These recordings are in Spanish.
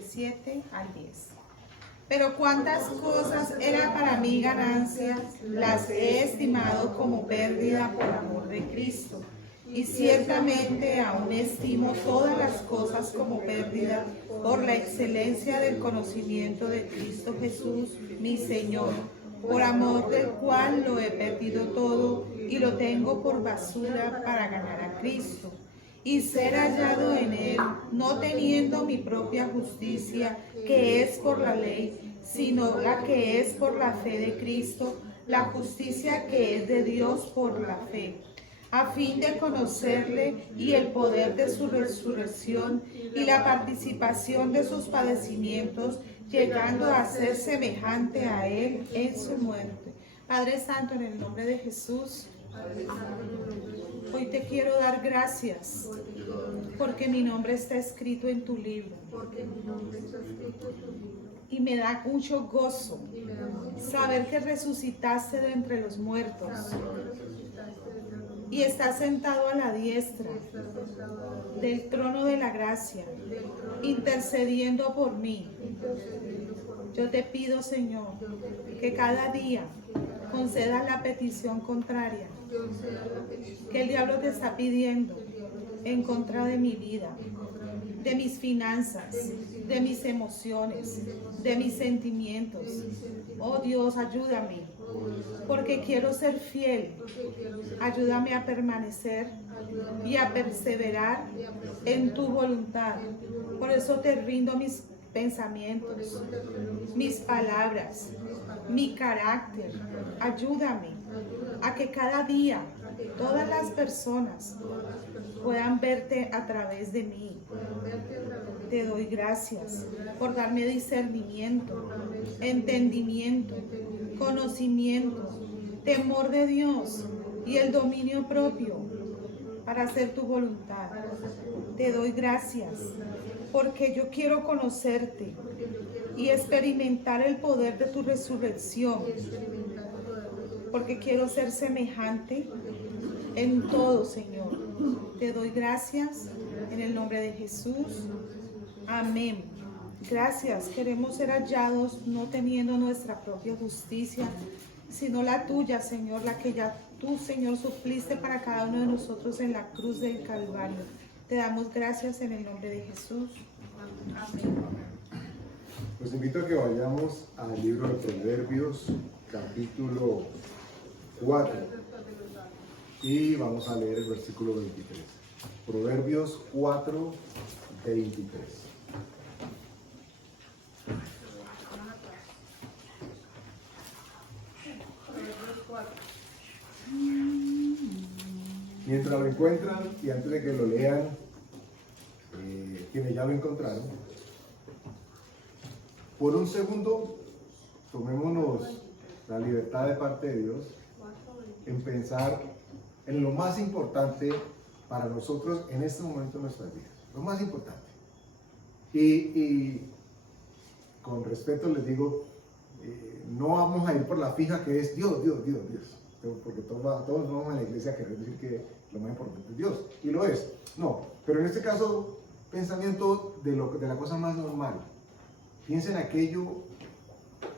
del 7 al 10. Pero cuántas cosas eran para mí ganancias, las he estimado como pérdida por amor de Cristo. Y ciertamente aún estimo todas las cosas como pérdida por la excelencia del conocimiento de Cristo Jesús, mi Señor, por amor del cual lo he perdido todo y lo tengo por basura para ganar a Cristo y ser hallado en él, no teniendo mi propia justicia, que es por la ley, sino la que es por la fe de Cristo, la justicia que es de Dios por la fe, a fin de conocerle y el poder de su resurrección y la participación de sus padecimientos, llegando a ser semejante a él en su muerte. Padre Santo, en el nombre de Jesús, hoy te quiero dar gracias porque mi nombre está escrito en tu libro. Y me da mucho gozo saber que resucitaste de entre los muertos y estás sentado a la diestra del trono de la gracia, intercediendo por mí. Yo te pido, Señor, que cada día concedas la petición contraria que el diablo te está pidiendo en contra de mi vida, de mis finanzas, de mis emociones, de mis sentimientos. Oh Dios, ayúdame, porque quiero ser fiel. Ayúdame a permanecer y a perseverar en tu voluntad. Por eso te rindo mis pensamientos, mis palabras, mi carácter. Ayúdame a que cada día todas las personas puedan verte a través de mí. Te doy gracias por darme discernimiento, entendimiento, conocimiento, temor de Dios y el dominio propio para hacer tu voluntad. Te doy gracias porque yo quiero conocerte y experimentar el poder de tu resurrección, porque quiero ser semejante en todo, Señor. Te doy gracias en el nombre de Jesús. Amén. Gracias. Queremos ser hallados no teniendo nuestra propia justicia, sino la tuya, Señor, la que ya tú, Señor, supliste para cada uno de nosotros en la cruz del Calvario. Te damos gracias en el nombre de Jesús. Amén. Los invito a que vayamos al libro de Proverbios, capítulo 4, y vamos a leer el versículo 23. Proverbios 4, 23. Mientras lo encuentran y antes de que lo lean, quienes ya lo encontraron, por un segundo tomémonos la libertad de parte de Dios en pensar en lo más importante para nosotros en este momento de nuestras vidas, lo más importante. Y con respeto les digo, no vamos a ir por la fija que es Dios, porque todos vamos a la iglesia a querer decir que lo más importante es Dios, y lo es. No, pero en este caso, pensamiento de la cosa más normal. Piensa en aquello,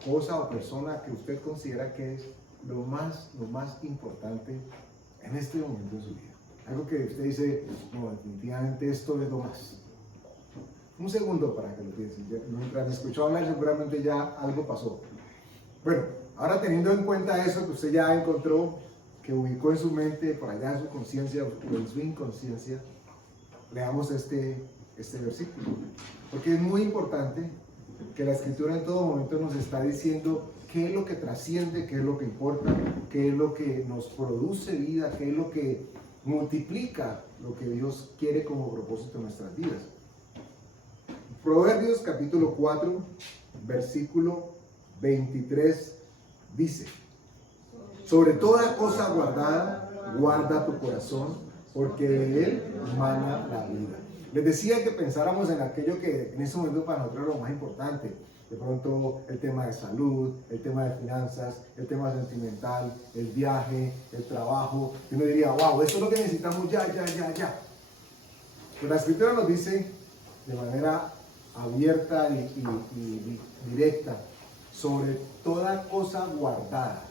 cosa o persona que usted considera que es lo más importante en este momento de su vida. Algo que usted dice, no, definitivamente esto es lo más. Un segundo para que lo piensen. Mientras me escuchó hablar, seguramente ya algo pasó. Bueno, ahora teniendo en cuenta eso que usted ya encontró, que ubicó en su mente, por allá en su conciencia o en su inconsciencia, leamos este versículo. Porque es muy importante que la Escritura en todo momento nos está diciendo qué es lo que trasciende, qué es lo que importa, qué es lo que nos produce vida, qué es lo que multiplica lo que Dios quiere como propósito en nuestras vidas. Proverbios capítulo 4, versículo 23 dice: sobre toda cosa guardada, guarda tu corazón, porque de él mana la vida. Les decía que pensáramos en aquello que en ese momento para nosotros es lo más importante. De pronto el tema de salud, el tema de finanzas, el tema sentimental, el viaje, el trabajo. Y uno diría, wow, esto es lo que necesitamos ya. Pero la Escritura nos dice de manera abierta y directa, sobre toda cosa guardada.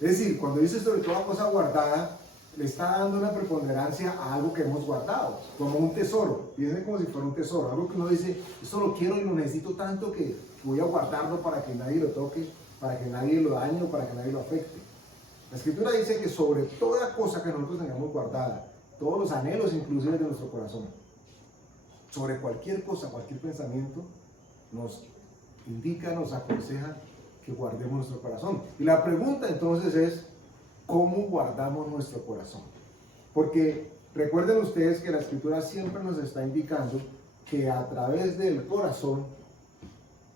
Es decir, cuando dice sobre toda cosa guardada, le está dando una preponderancia a algo que hemos guardado, como un tesoro. Piensen como si fuera un tesoro, algo que uno dice, esto lo quiero y lo necesito tanto que voy a guardarlo para que nadie lo toque, para que nadie lo dañe o para que nadie lo afecte. La Escritura dice que sobre toda cosa que nosotros tengamos guardada, todos los anhelos inclusive de nuestro corazón, sobre cualquier cosa, cualquier pensamiento, nos indica, nos aconseja que guardemos nuestro corazón. Y la pregunta entonces es, ¿cómo guardamos nuestro corazón? Porque recuerden ustedes que la Escritura siempre nos está indicando que a través del corazón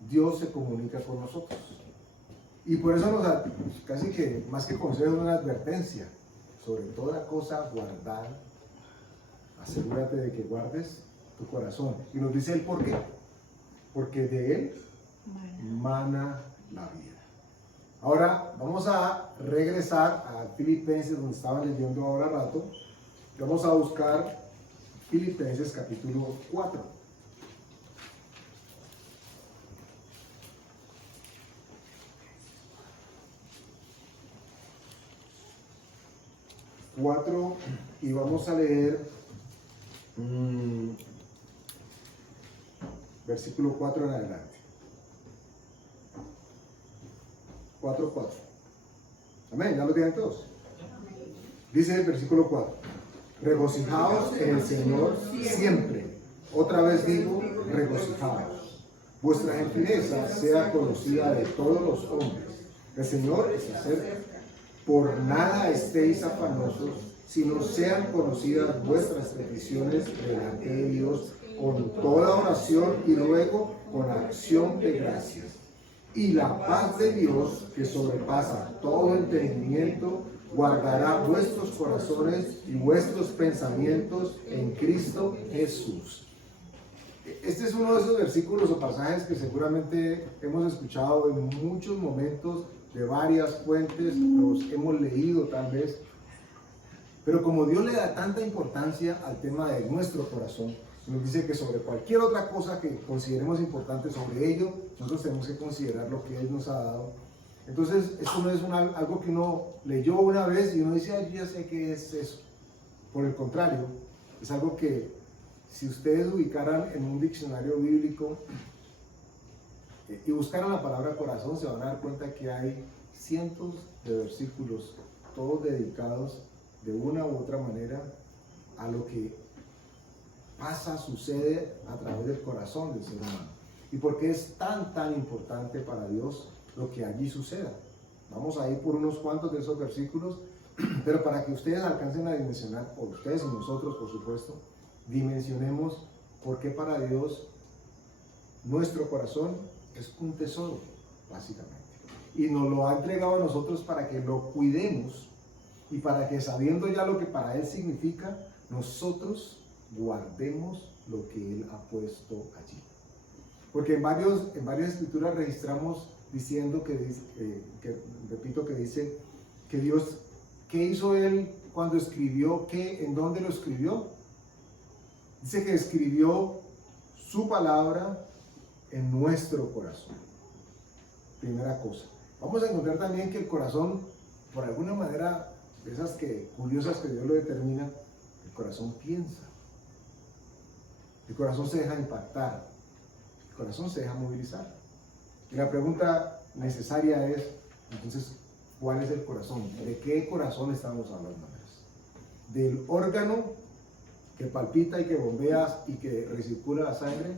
Dios se comunica con nosotros. Y por eso nos da, casi que más que consejo, una advertencia. Sobre toda cosa guardada, asegúrate de que guardes tu corazón. Y nos dice el por qué. Porque de él mana la vida. Ahora vamos a regresar a Filipenses, donde estaban leyendo ahora rato. Vamos a buscar Filipenses capítulo 4. Y vamos a leer versículo 4 en adelante. 4:4. Amén, ¿ya lo tienen todos? Dice el versículo 4: regocijaos en el Señor siempre. Otra vez digo, regocijaos. Vuestra gentileza sea conocida de todos los hombres. El Señor está cerca. Por nada estéis afanosos, sino sean conocidas vuestras peticiones delante de Dios con toda oración y ruego con acción de gracias. Y la paz de Dios, que sobrepasa todo entendimiento, guardará vuestros corazones y vuestros pensamientos en Cristo Jesús. Este es uno de esos versículos o pasajes que seguramente hemos escuchado en muchos momentos, de varias fuentes, los hemos leído tal vez, pero como Dios le da tanta importancia al tema de nuestro corazón, nos dice que sobre cualquier otra cosa que consideremos importante, sobre ello nosotros tenemos que considerar lo que Él nos ha dado. Entonces esto no es algo que uno leyó una vez y uno dice, ay, yo ya sé qué es eso. Por el contrario, es algo que si ustedes ubicaran en un diccionario bíblico y buscaran la palabra corazón, se van a dar cuenta que hay cientos de versículos, todos dedicados de una u otra manera a lo que pasa, sucede a través del corazón del ser humano. Y por qué es tan importante para Dios lo que allí suceda. Vamos a ir por unos cuantos de esos versículos, pero para que ustedes alcancen a dimensionar, o ustedes y nosotros, por supuesto, dimensionemos por qué para Dios nuestro corazón es un tesoro, básicamente. Y nos lo ha entregado a nosotros para que lo cuidemos y para que, sabiendo ya lo que para Él significa, nosotros guardemos lo que Él ha puesto allí. Porque en varias escrituras registramos diciendo repito, que dice que Dios, ¿qué hizo Él cuando escribió? ¿En dónde lo escribió? Dice que escribió su palabra en nuestro corazón. Primera cosa. Vamos a encontrar también que el corazón, por alguna manera, de esas curiosas que Dios lo determina, el corazón piensa. El corazón se deja impactar. El corazón se deja movilizar. Y la pregunta necesaria es, entonces, ¿cuál es el corazón? ¿De qué corazón estamos hablando? ¿Del órgano que palpita y que bombea y que recircula la sangre?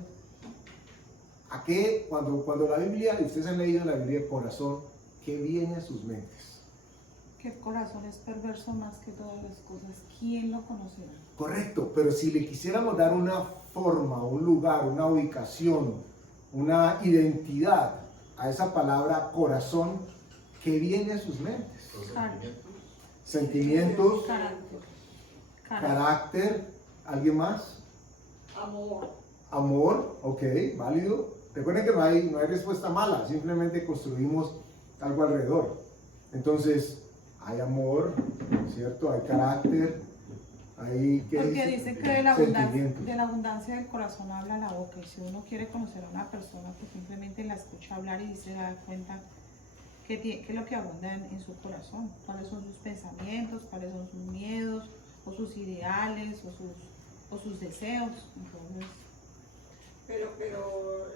¿A qué? Cuando la Biblia, y ustedes han leído la Biblia, corazón, ¿qué viene a sus mentes? Que el corazón es perverso más que todas las cosas. ¿Quién lo conocerá? Correcto, pero si le quisiéramos dar una forma, un lugar, una ubicación, una identidad a esa palabra corazón, ¿qué viene a sus mentes? Sentimientos, carácter, ¿alguien más? Amor, ok, válido. Recuerden que no hay respuesta mala, simplemente construimos algo alrededor. Entonces, hay amor, ¿cierto? Hay carácter, Ahí, ¿qué Porque dice? dice que Sentimientos. de la abundancia del corazón habla la boca. Y si uno quiere conocer a una persona, pues simplemente la escucha hablar y se da cuenta qué es lo que abunda en su corazón. Cuáles son sus pensamientos, cuáles son sus miedos, o sus ideales, o sus deseos. Entonces, Pero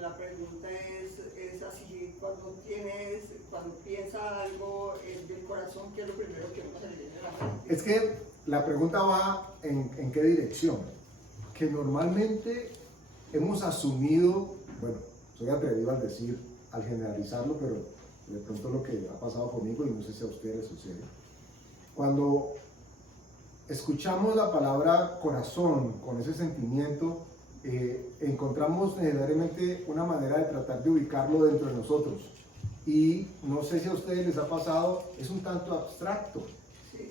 la pregunta es así, cuando piensa algo del corazón, ¿qué es lo primero que uno se le viene a la mente? Es que la pregunta va en qué dirección. Que normalmente hemos asumido, bueno, soy atrevido al decir, al generalizarlo, pero de pronto lo que ha pasado conmigo, y no sé si a ustedes les sucede, cuando escuchamos la palabra corazón con ese sentimiento, encontramos necesariamente una manera de tratar de ubicarlo dentro de nosotros. Y no sé si a ustedes les ha pasado, es un tanto abstracto. Sí.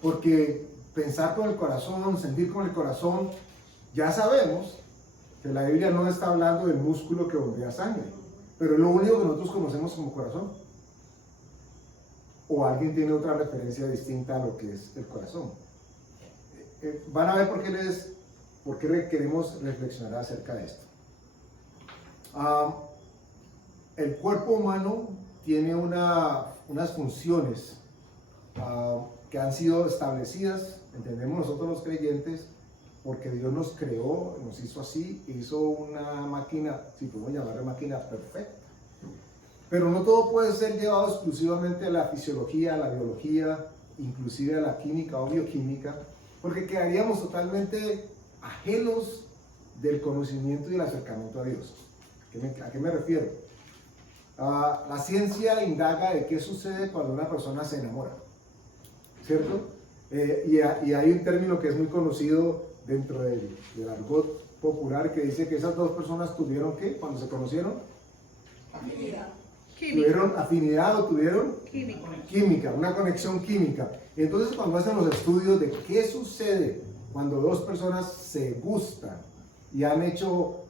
Porque pensar con el corazón, sentir con el corazón, ya sabemos que la Biblia no está hablando del músculo que bombea sangre, pero es lo único que nosotros conocemos como corazón. O alguien tiene otra referencia distinta a lo que es el corazón. Van a ver por qué queremos reflexionar acerca de esto. El cuerpo humano tiene unas funciones que han sido establecidas, entendemos nosotros los creyentes, porque Dios nos creó, nos hizo así, hizo una máquina, si podemos llamarla máquina perfecta. Pero no todo puede ser llevado exclusivamente a la fisiología, a la biología, inclusive a la química o bioquímica, porque quedaríamos totalmente ajenos del conocimiento y el acercamiento a Dios. ¿A qué me refiero? La ciencia indaga de qué sucede cuando una persona se enamora, ¿cierto? Y hay un término que es muy conocido dentro del argot popular que dice que esas dos personas tuvieron ¿qué? Cuando se conocieron, Afinidad. tuvieron afinidad o tuvieron Química. una conexión química. Y entonces cuando hacen los estudios de qué sucede cuando dos personas se gustan y han hecho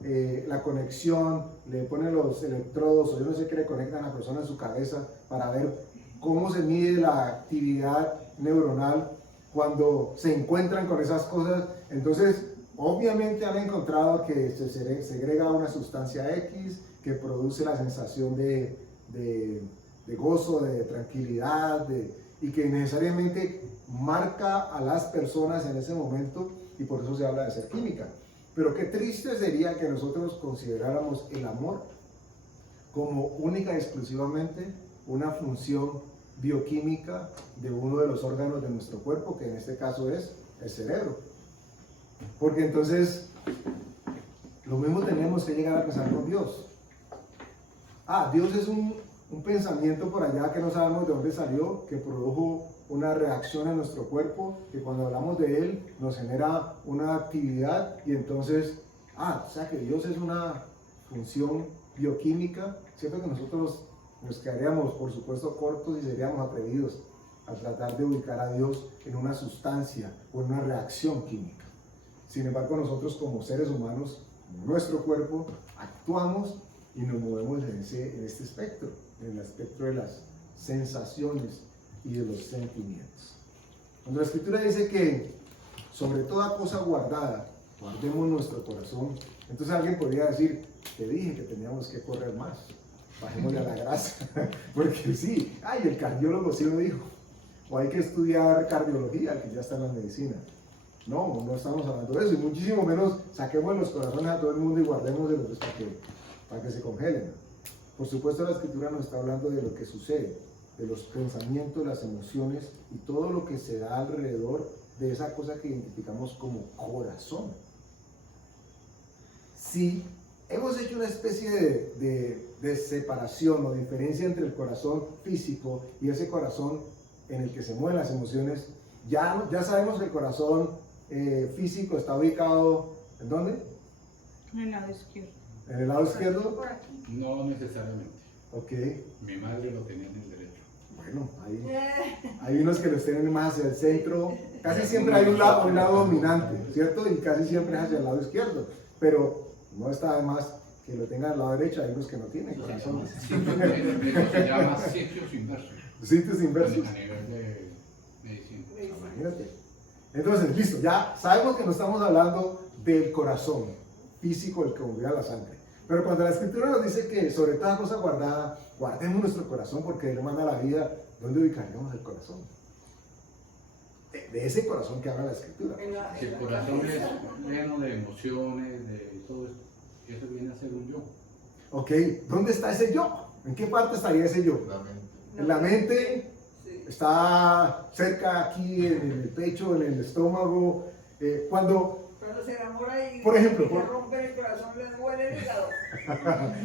la conexión, le ponen los electrodos o yo no sé qué le conectan a la persona en su cabeza para ver cómo se mide la actividad neuronal cuando se encuentran con esas cosas, entonces obviamente han encontrado que se segrega una sustancia X que produce la sensación de gozo, de tranquilidad, y que necesariamente marca a las personas en ese momento, y por eso se habla de ser química. Pero qué triste sería que nosotros consideráramos el amor como única y exclusivamente una función bioquímica de uno de los órganos de nuestro cuerpo, que en este caso es el cerebro. Porque entonces lo mismo tenemos que llegar a pensar con Dios. Dios es un pensamiento por allá que no sabemos de dónde salió, que produjo una reacción en nuestro cuerpo, que cuando hablamos de Él nos genera una actividad y entonces, o sea que Dios es una función bioquímica. Siempre que nosotros nos quedaríamos, por supuesto, cortos y seríamos atrevidos a tratar de ubicar a Dios en una sustancia o en una reacción química. Sin embargo, nosotros como seres humanos, en nuestro cuerpo, actuamos y nos movemos en este espectro, en el espectro de las sensaciones y de los sentimientos. Cuando la Escritura dice que sobre toda cosa guardada, guardemos nuestro corazón, entonces alguien podría decir, te dije que teníamos que correr más, bajémosle a la grasa, porque sí, el cardiólogo sí lo dijo, o hay que estudiar cardiología, que ya está en la medicina. No estamos hablando de eso, y muchísimo menos saquemos los corazones a todo el mundo y guardemos de los para que se congelen. Por supuesto, la Escritura nos está hablando de lo que sucede, de los pensamientos, las emociones y todo lo que se da alrededor de esa cosa que identificamos como corazón. Si hemos hecho una especie de separación o diferencia entre el corazón físico y ese corazón en el que se mueven las emociones, ya sabemos que el corazón físico está ubicado ¿en dónde? En el lado izquierdo. ¿En el lado izquierdo? Por aquí. No necesariamente. Ok. Mi madre lo tenía en el derecho. Bueno, hay unos que los tienen más hacia el centro. Casi siempre hay un lado dominante, ¿cierto? Y casi siempre es hacia el lado izquierdo. Pero no está de más que lo tengan al lado derecho. Hay unos que no tienen corazones. Se llama sitios inversos. ¿Sitios inversos? A nivel de medicina. Imagínate. Entonces, listo, ya sabemos que no estamos hablando del corazón físico, el que bombea la sangre. Pero cuando la Escritura nos dice que sobre toda cosa guardada, guardemos nuestro corazón porque Él manda la vida, ¿dónde ubicaríamos el corazón? De ese corazón que habla la Escritura. Si el corazón es lleno de emociones, de todo esto, eso viene a ser un yo. Ok, ¿dónde está ese yo? ¿En qué parte estaría ese yo? La mente. En la mente, Sí. está cerca aquí en el pecho, en el estómago. Cuando Cuando se enamora y Por ejemplo, le rompen el corazón, le duele el hígado.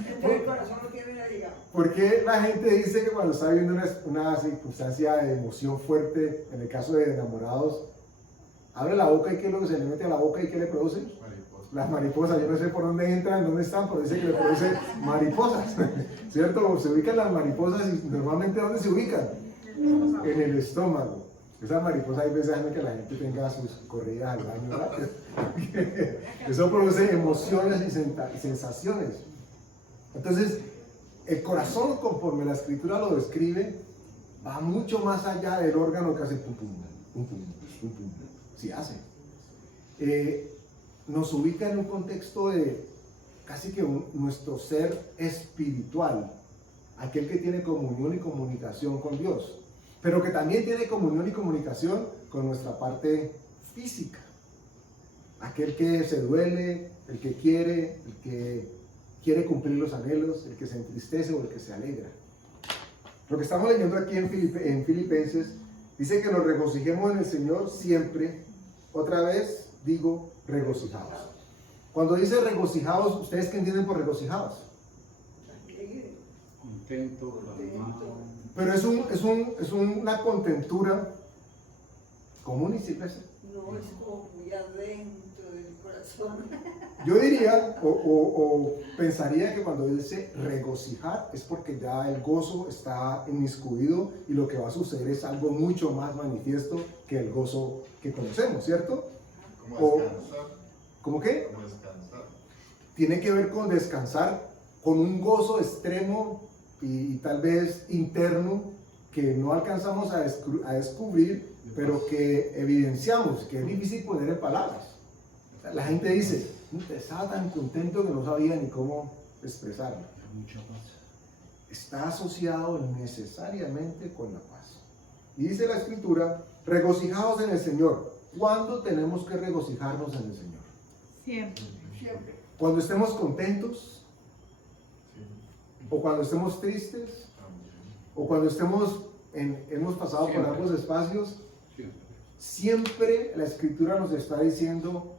Entonces el corazón no tiene el hígado. ¿Por qué la gente dice que cuando está viviendo una circunstancia de emoción fuerte, en el caso de enamorados, abre la boca y qué es lo que se le mete a la boca y qué le produce? Mariposa. Las mariposas, yo no sé por dónde entran, dónde están, pero dice que le produce mariposas, ¿cierto? Se ubican las mariposas y normalmente ¿dónde se ubican? En el estómago. Esas mariposas hay veces hacen que la gente tenga sus corridas al baño, ¿verdad? Eso produce emociones y sensaciones. Entonces, el corazón, conforme la Escritura lo describe, va mucho más allá del órgano que hace pum pum, pum pum, pum pum. Sí hace. Nos ubica en un contexto de casi que nuestro ser espiritual, aquel que tiene comunión y comunicación con Dios, pero que también tiene comunión y comunicación con nuestra parte física, aquel que se duele, el que quiere cumplir los anhelos, el que se entristece o el que se alegra. Lo que estamos leyendo aquí en Filipenses dice que nos regocijemos en el Señor siempre. Otra vez digo regocijados. Cuando dice regocijados, ¿ustedes qué entienden por regocijados? Contento, calmado. Pero es una contentura común y silvestre. No, es como muy adentro del corazón. Yo diría o pensaría que cuando dice regocijar es porque ya el gozo está inmiscuido y lo que va a suceder es algo mucho más manifiesto que el gozo que conocemos, ¿cierto? Como descansar. ¿Cómo qué? Como descansar. Tiene que ver con descansar, con un gozo extremo y tal vez interno que no alcanzamos a descubrir, pero que evidenciamos, que es difícil poner en palabras. La gente dice, estaba tan contento que no sabía ni cómo expresarlo. Mucha paz. Está asociado necesariamente con la paz. Y dice la Escritura, regocijaos en el Señor. ¿Cuándo tenemos que regocijarnos en el Señor? Siempre. Siempre. ¿Cuando estemos contentos? Sí. ¿O cuando estemos tristes? También. ¿O cuando hemos pasado por Siempre. ambos espacios? Siempre. Siempre la Escritura nos está diciendo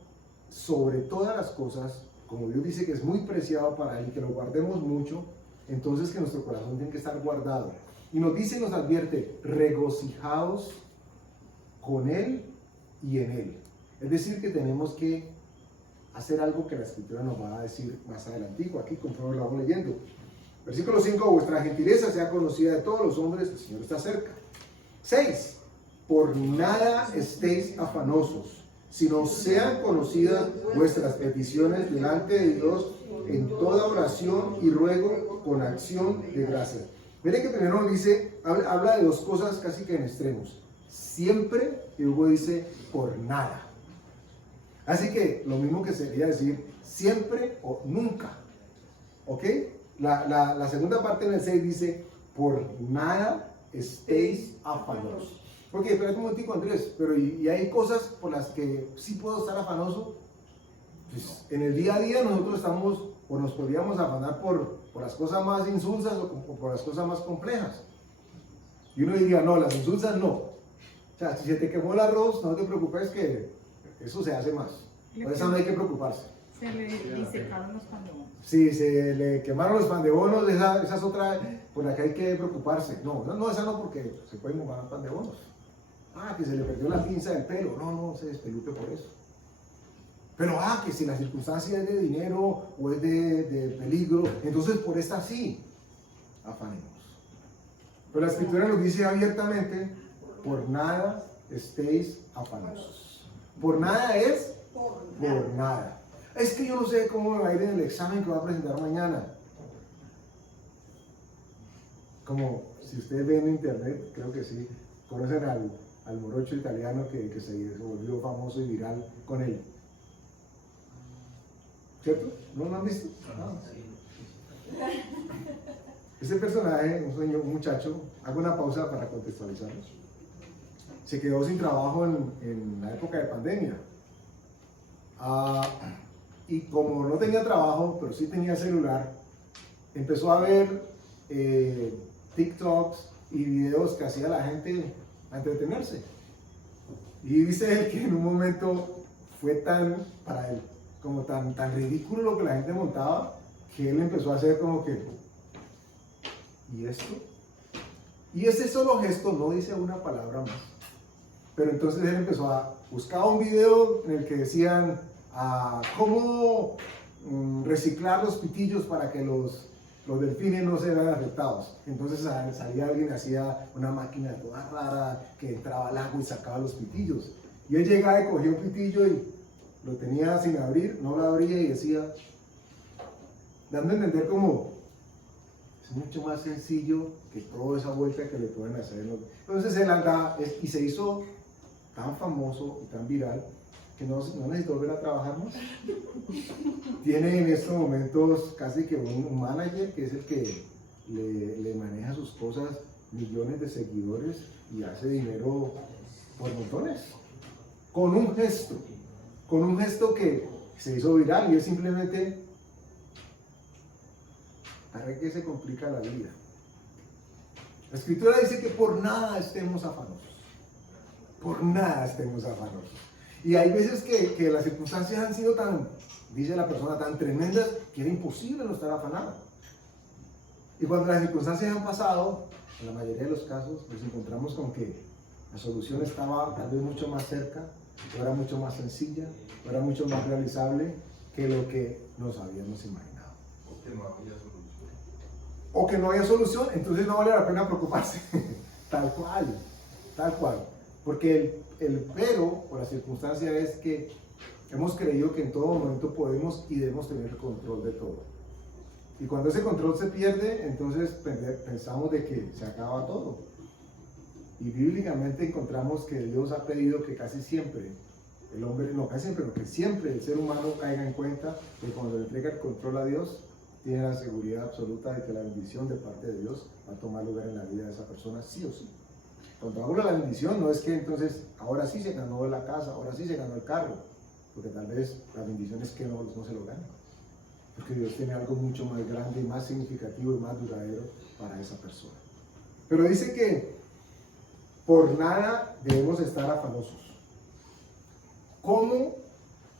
sobre todas las cosas, como Dios dice que es muy preciado para Él, que lo guardemos mucho, entonces que nuestro corazón tiene que estar guardado. Y nos dice, nos advierte, regocijaos con Él y en Él. Es decir, que tenemos que hacer algo que la Escritura nos va a decir más adelantico, aquí conforme lo vamos leyendo. Versículo 5, vuestra gentileza sea conocida de todos los hombres, el Señor está cerca. 6, por nada estéis afanosos, sino sean conocidas vuestras peticiones delante de Dios en toda oración y ruego con acción de gracias. Miren que primero dice, habla de dos cosas casi que en extremos. Siempre, y luego dice, por nada. Así que lo mismo que sería decir siempre o nunca. ¿Ok? La segunda parte en el 6 dice, por nada estéis afanosos. Ok, espérate un momentico, Andrés, pero y hay cosas por las que sí puedo estar afanoso. Pues en el día a día nosotros estamos o nos podríamos afanar por las cosas más insulsas o por las cosas más complejas. Y uno diría, no, las insulsas no. O sea, si se te quemó el arroz, no te preocupes que eso se hace más. Por eso no hay que preocuparse. Se le disecaron los pandeones. Si se le quemaron los pan de bonos, esa es otra por la que hay que preocuparse. No, esa no, porque se pueden quemar pan de bonos. Ah, que se le perdió la pinza del pelo. No se despeluque por eso. Pero, que si la circunstancia es de dinero o es de peligro, entonces por esta sí, afanemos. Pero la Escritura nos dice abiertamente, por nada estéis afanosos. Por nada es Por por nada. nada. Es que yo no sé cómo me va a ir en el examen que voy a presentar mañana. Como si ustedes ven en internet, creo que sí, conocen al morocho italiano que se volvió famoso y viral con él. ¿Cierto? ¿No lo han visto? Ah. Ese personaje, un muchacho, hago una pausa para contextualizarlo, se quedó sin trabajo en la época de pandemia. Y como no tenía trabajo, pero sí tenía celular, empezó a ver TikToks y videos que hacía la gente a entretenerse. Y dice él que en un momento fue para él, como tan ridículo lo que la gente montaba, que él empezó a hacer como que, ¿y esto? Y ese solo gesto no dice una palabra más. Pero entonces él empezó a buscar un video en el que decían cómo reciclar los pitillos para que los delfines no se vean afectados. Entonces salía alguien y hacía una máquina toda rara que entraba al agua y sacaba los pitillos. Y él llegaba y cogía un pitillo y lo tenía sin abrir, no lo abría y decía, dando a entender como es mucho más sencillo que toda esa vuelta que le pueden hacer. Entonces él andaba y se hizo tan famoso y tan viral que no necesitó volver a trabajar más. Tiene en estos momentos casi que un manager que es el que le maneja sus cosas, millones de seguidores y hace dinero por montones. Con un gesto que se hizo viral y es simplemente, ¿para qué se complica la vida? La Escritura dice que por nada estemos afanosos. Por nada estemos afanosos. Y hay veces que las circunstancias han sido tan, dice la persona, tan tremendas que era imposible no estar afanado. Y cuando las circunstancias han pasado, en la mayoría de los casos, nos encontramos con que la solución estaba tal vez mucho más cerca, o era mucho más sencilla, o era mucho más realizable que lo que nos habíamos imaginado. O que no había solución. O que no había solución, entonces no vale la pena preocuparse. Tal cual. Porque el pero o la circunstancia es que hemos creído que en todo momento podemos y debemos tener el control de todo. Y cuando ese control se pierde, entonces pensamos de que se acaba todo. Y bíblicamente encontramos que Dios ha pedido que casi siempre el hombre, no casi siempre, pero que siempre el ser humano caiga en cuenta que cuando le entrega el control a Dios, tiene la seguridad absoluta de que la bendición de parte de Dios va a tomar lugar en la vida de esa persona, sí o sí. Cuando hablo de la bendición, no es que entonces ahora sí se ganó la casa, ahora sí se ganó el carro, porque tal vez la bendición es que no se lo gane, porque Dios tiene algo mucho más grande, más significativo y más duradero para esa persona. Pero dice que por nada debemos estar afanosos. ¿Cómo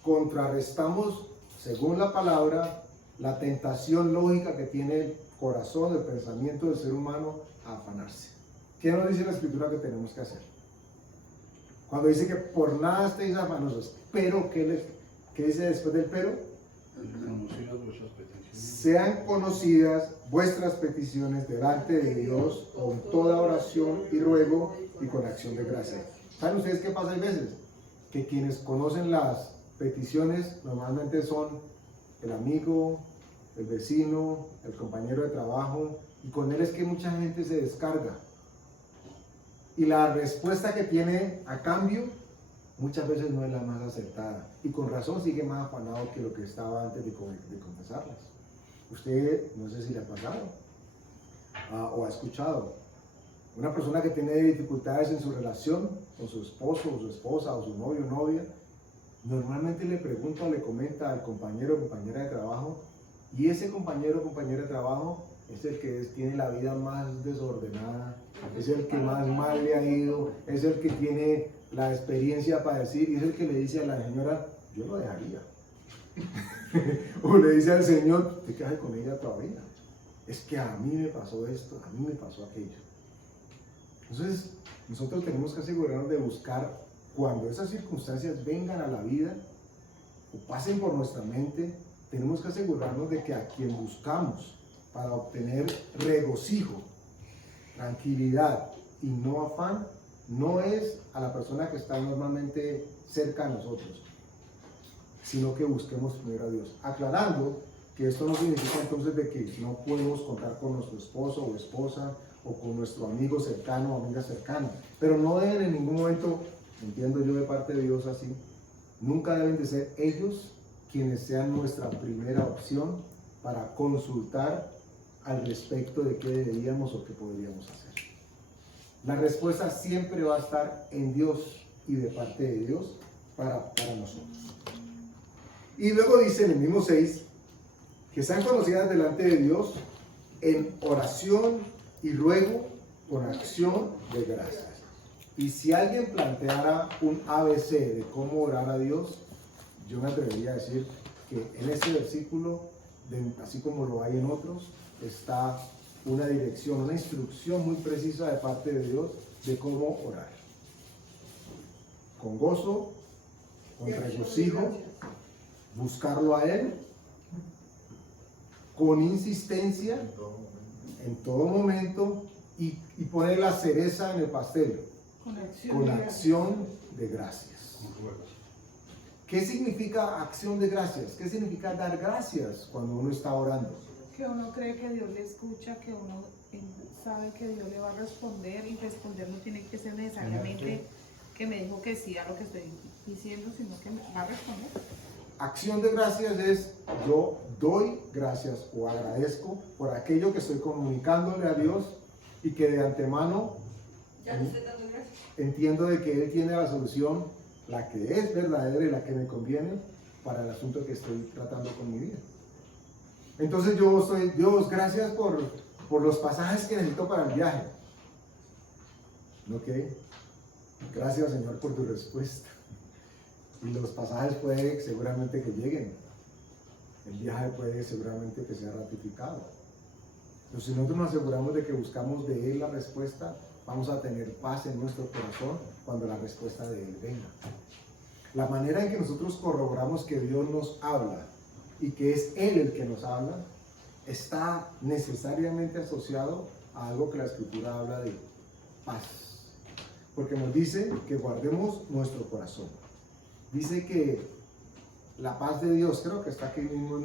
contrarrestamos, según la palabra, la tentación lógica que tiene el corazón, el pensamiento del ser humano a afanarse? ¿Qué nos dice la Escritura que tenemos que hacer? Cuando dice que por nada estéis afanosos, pero ¿qué dice después del pero? Conocidas vuestras peticiones. Sean conocidas vuestras peticiones delante de Dios con toda oración y ruego y con acción de gracia. ¿Saben ustedes qué pasa? Hay veces que quienes conocen las peticiones normalmente son el amigo, el vecino, el compañero de trabajo, y con él es que mucha gente se descarga. Y la respuesta que tiene a cambio muchas veces no es la más acertada. Y con razón sigue más afanado que lo que estaba antes de confesarlas. Usted, no sé si le ha pasado o ha escuchado. Una persona que tiene dificultades en su relación con su esposo o su esposa o su novio o novia, normalmente le pregunta o le comenta al compañero o compañera de trabajo, y ese compañero o compañera de trabajo es el que tiene la vida más desordenada, es el que más mal le ha ido, es el que tiene la experiencia para decir, y es el que le dice a la señora, yo lo dejaría. O le dice al Señor, te quedas con ella todavía. Es que a mí me pasó esto, a mí me pasó aquello. Entonces, nosotros tenemos que asegurarnos de buscar, cuando esas circunstancias vengan a la vida o pasen por nuestra mente, tenemos que asegurarnos de que a quien buscamos para obtener regocijo, tranquilidad y no afán, no es a la persona que está normalmente cerca de nosotros, sino que busquemos primero a Dios, aclarando Que esto no significa entonces de que no podemos contar con nuestro esposo o esposa o con nuestro amigo cercano o amiga cercana, pero no deben en ningún momento, entiendo yo de parte de Dios así, nunca deben de ser ellos quienes sean nuestra primera opción para consultar al respecto de qué deberíamos o qué podríamos hacer. La respuesta siempre va a estar en Dios y de parte de Dios para nosotros. Y luego dice en el mismo 6, que sean conocidas delante de Dios en oración y ruego con acción de gracias. Y si alguien planteara un ABC de cómo orar a Dios, yo me atrevería a decir que en ese versículo, así como lo hay en otros, está una dirección, una instrucción muy precisa de parte de Dios de cómo orar. Con gozo, con regocijo, buscarlo a Él, con insistencia, en todo momento, y poner la cereza en el pastel, con acción de gracias. ¿Qué significa acción de gracias? ¿Qué significa dar gracias cuando uno está orando? Que uno cree que Dios le escucha, que uno sabe que Dios le va a responder, y responder no tiene que ser necesariamente que me dijo que sí a lo que estoy diciendo, sino que me va a responder. Acción de gracias es yo doy gracias o agradezco por aquello que estoy comunicándole a Dios y que de antemano Ya no estoy dando gracias. entiendo de que Él tiene la solución, la que es verdadera y la que me conviene para el asunto que estoy tratando con mi vida. Entonces yo estoy, Dios, gracias por los pasajes que necesito para el viaje. ¿Ok? Gracias, Señor, por tu respuesta. Y los pasajes puede seguramente que lleguen. El viaje puede seguramente que sea ratificado. Pero si nosotros nos aseguramos de que buscamos de Él la respuesta, vamos a tener paz en nuestro corazón cuando la respuesta de Él venga. La manera en que nosotros corroboramos que Dios nos habla y que es Él el que nos habla, está necesariamente asociado a algo que la Escritura habla de paz. Porque nos dice que guardemos nuestro corazón. Dice que la paz de Dios, creo que está aquí mismo,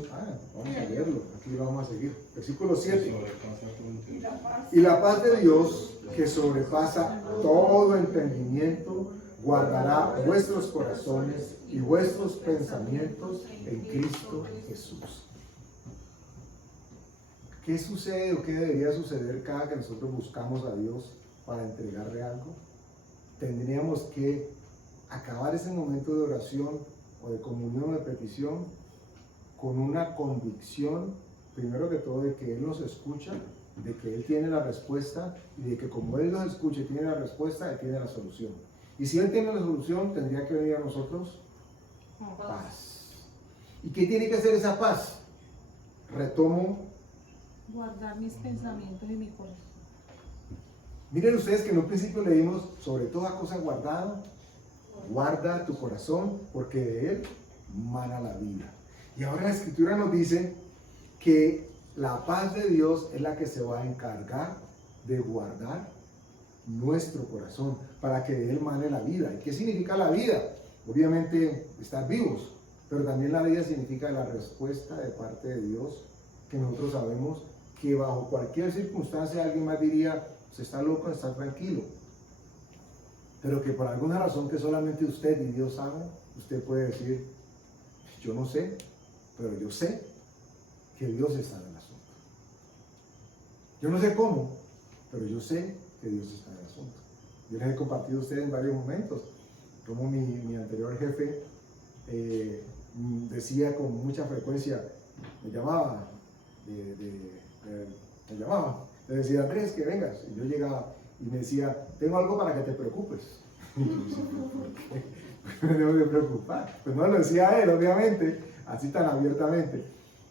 vamos a leerlo, aquí lo vamos a seguir. Versículo 7. Y la paz de Dios, que sobrepasa todo entendimiento, guardará vuestros corazones y vuestros pensamientos en Cristo Jesús. ¿Qué sucede o qué debería suceder cada que nosotros buscamos a Dios para entregarle algo? Tendríamos que acabar ese momento de oración o de comunión o de petición con una convicción, primero que todo, de que Él nos escucha, de que Él tiene la respuesta y de que como Él nos escucha y tiene la respuesta, Él tiene la solución. Y si Él tiene la solución, tendría que venir a nosotros paz. ¿Y qué tiene que hacer esa paz? Retomo. Guardar mis pensamientos y mi corazón. Miren ustedes que en un principio leímos sobre toda cosa guardada, guarda tu corazón porque de él mana la vida. Y ahora la Escritura nos dice que la paz de Dios es la que se va a encargar de guardar nuestro corazón para que de él mane la vida. ¿Y qué significa la vida? Obviamente estar vivos, pero también la vida significa la respuesta de parte de Dios, que nosotros sabemos que bajo cualquier circunstancia alguien más diría, se está loco, está tranquilo, pero que por alguna razón que solamente usted y Dios saben, usted puede decir, yo no sé, pero yo sé que Dios está en el asunto. Yo no sé cómo, pero yo sé que Dios está en el asunto. Yo les he compartido a ustedes en varios momentos como mi anterior jefe decía con mucha frecuencia, me llamaba, le decía, Andrés, que vengas. Y yo llegaba y me decía, tengo algo para que te preocupes. Y yo decía, ¿por qué? Me tengo que preocupar. Pues no lo decía él, obviamente, así tan abiertamente.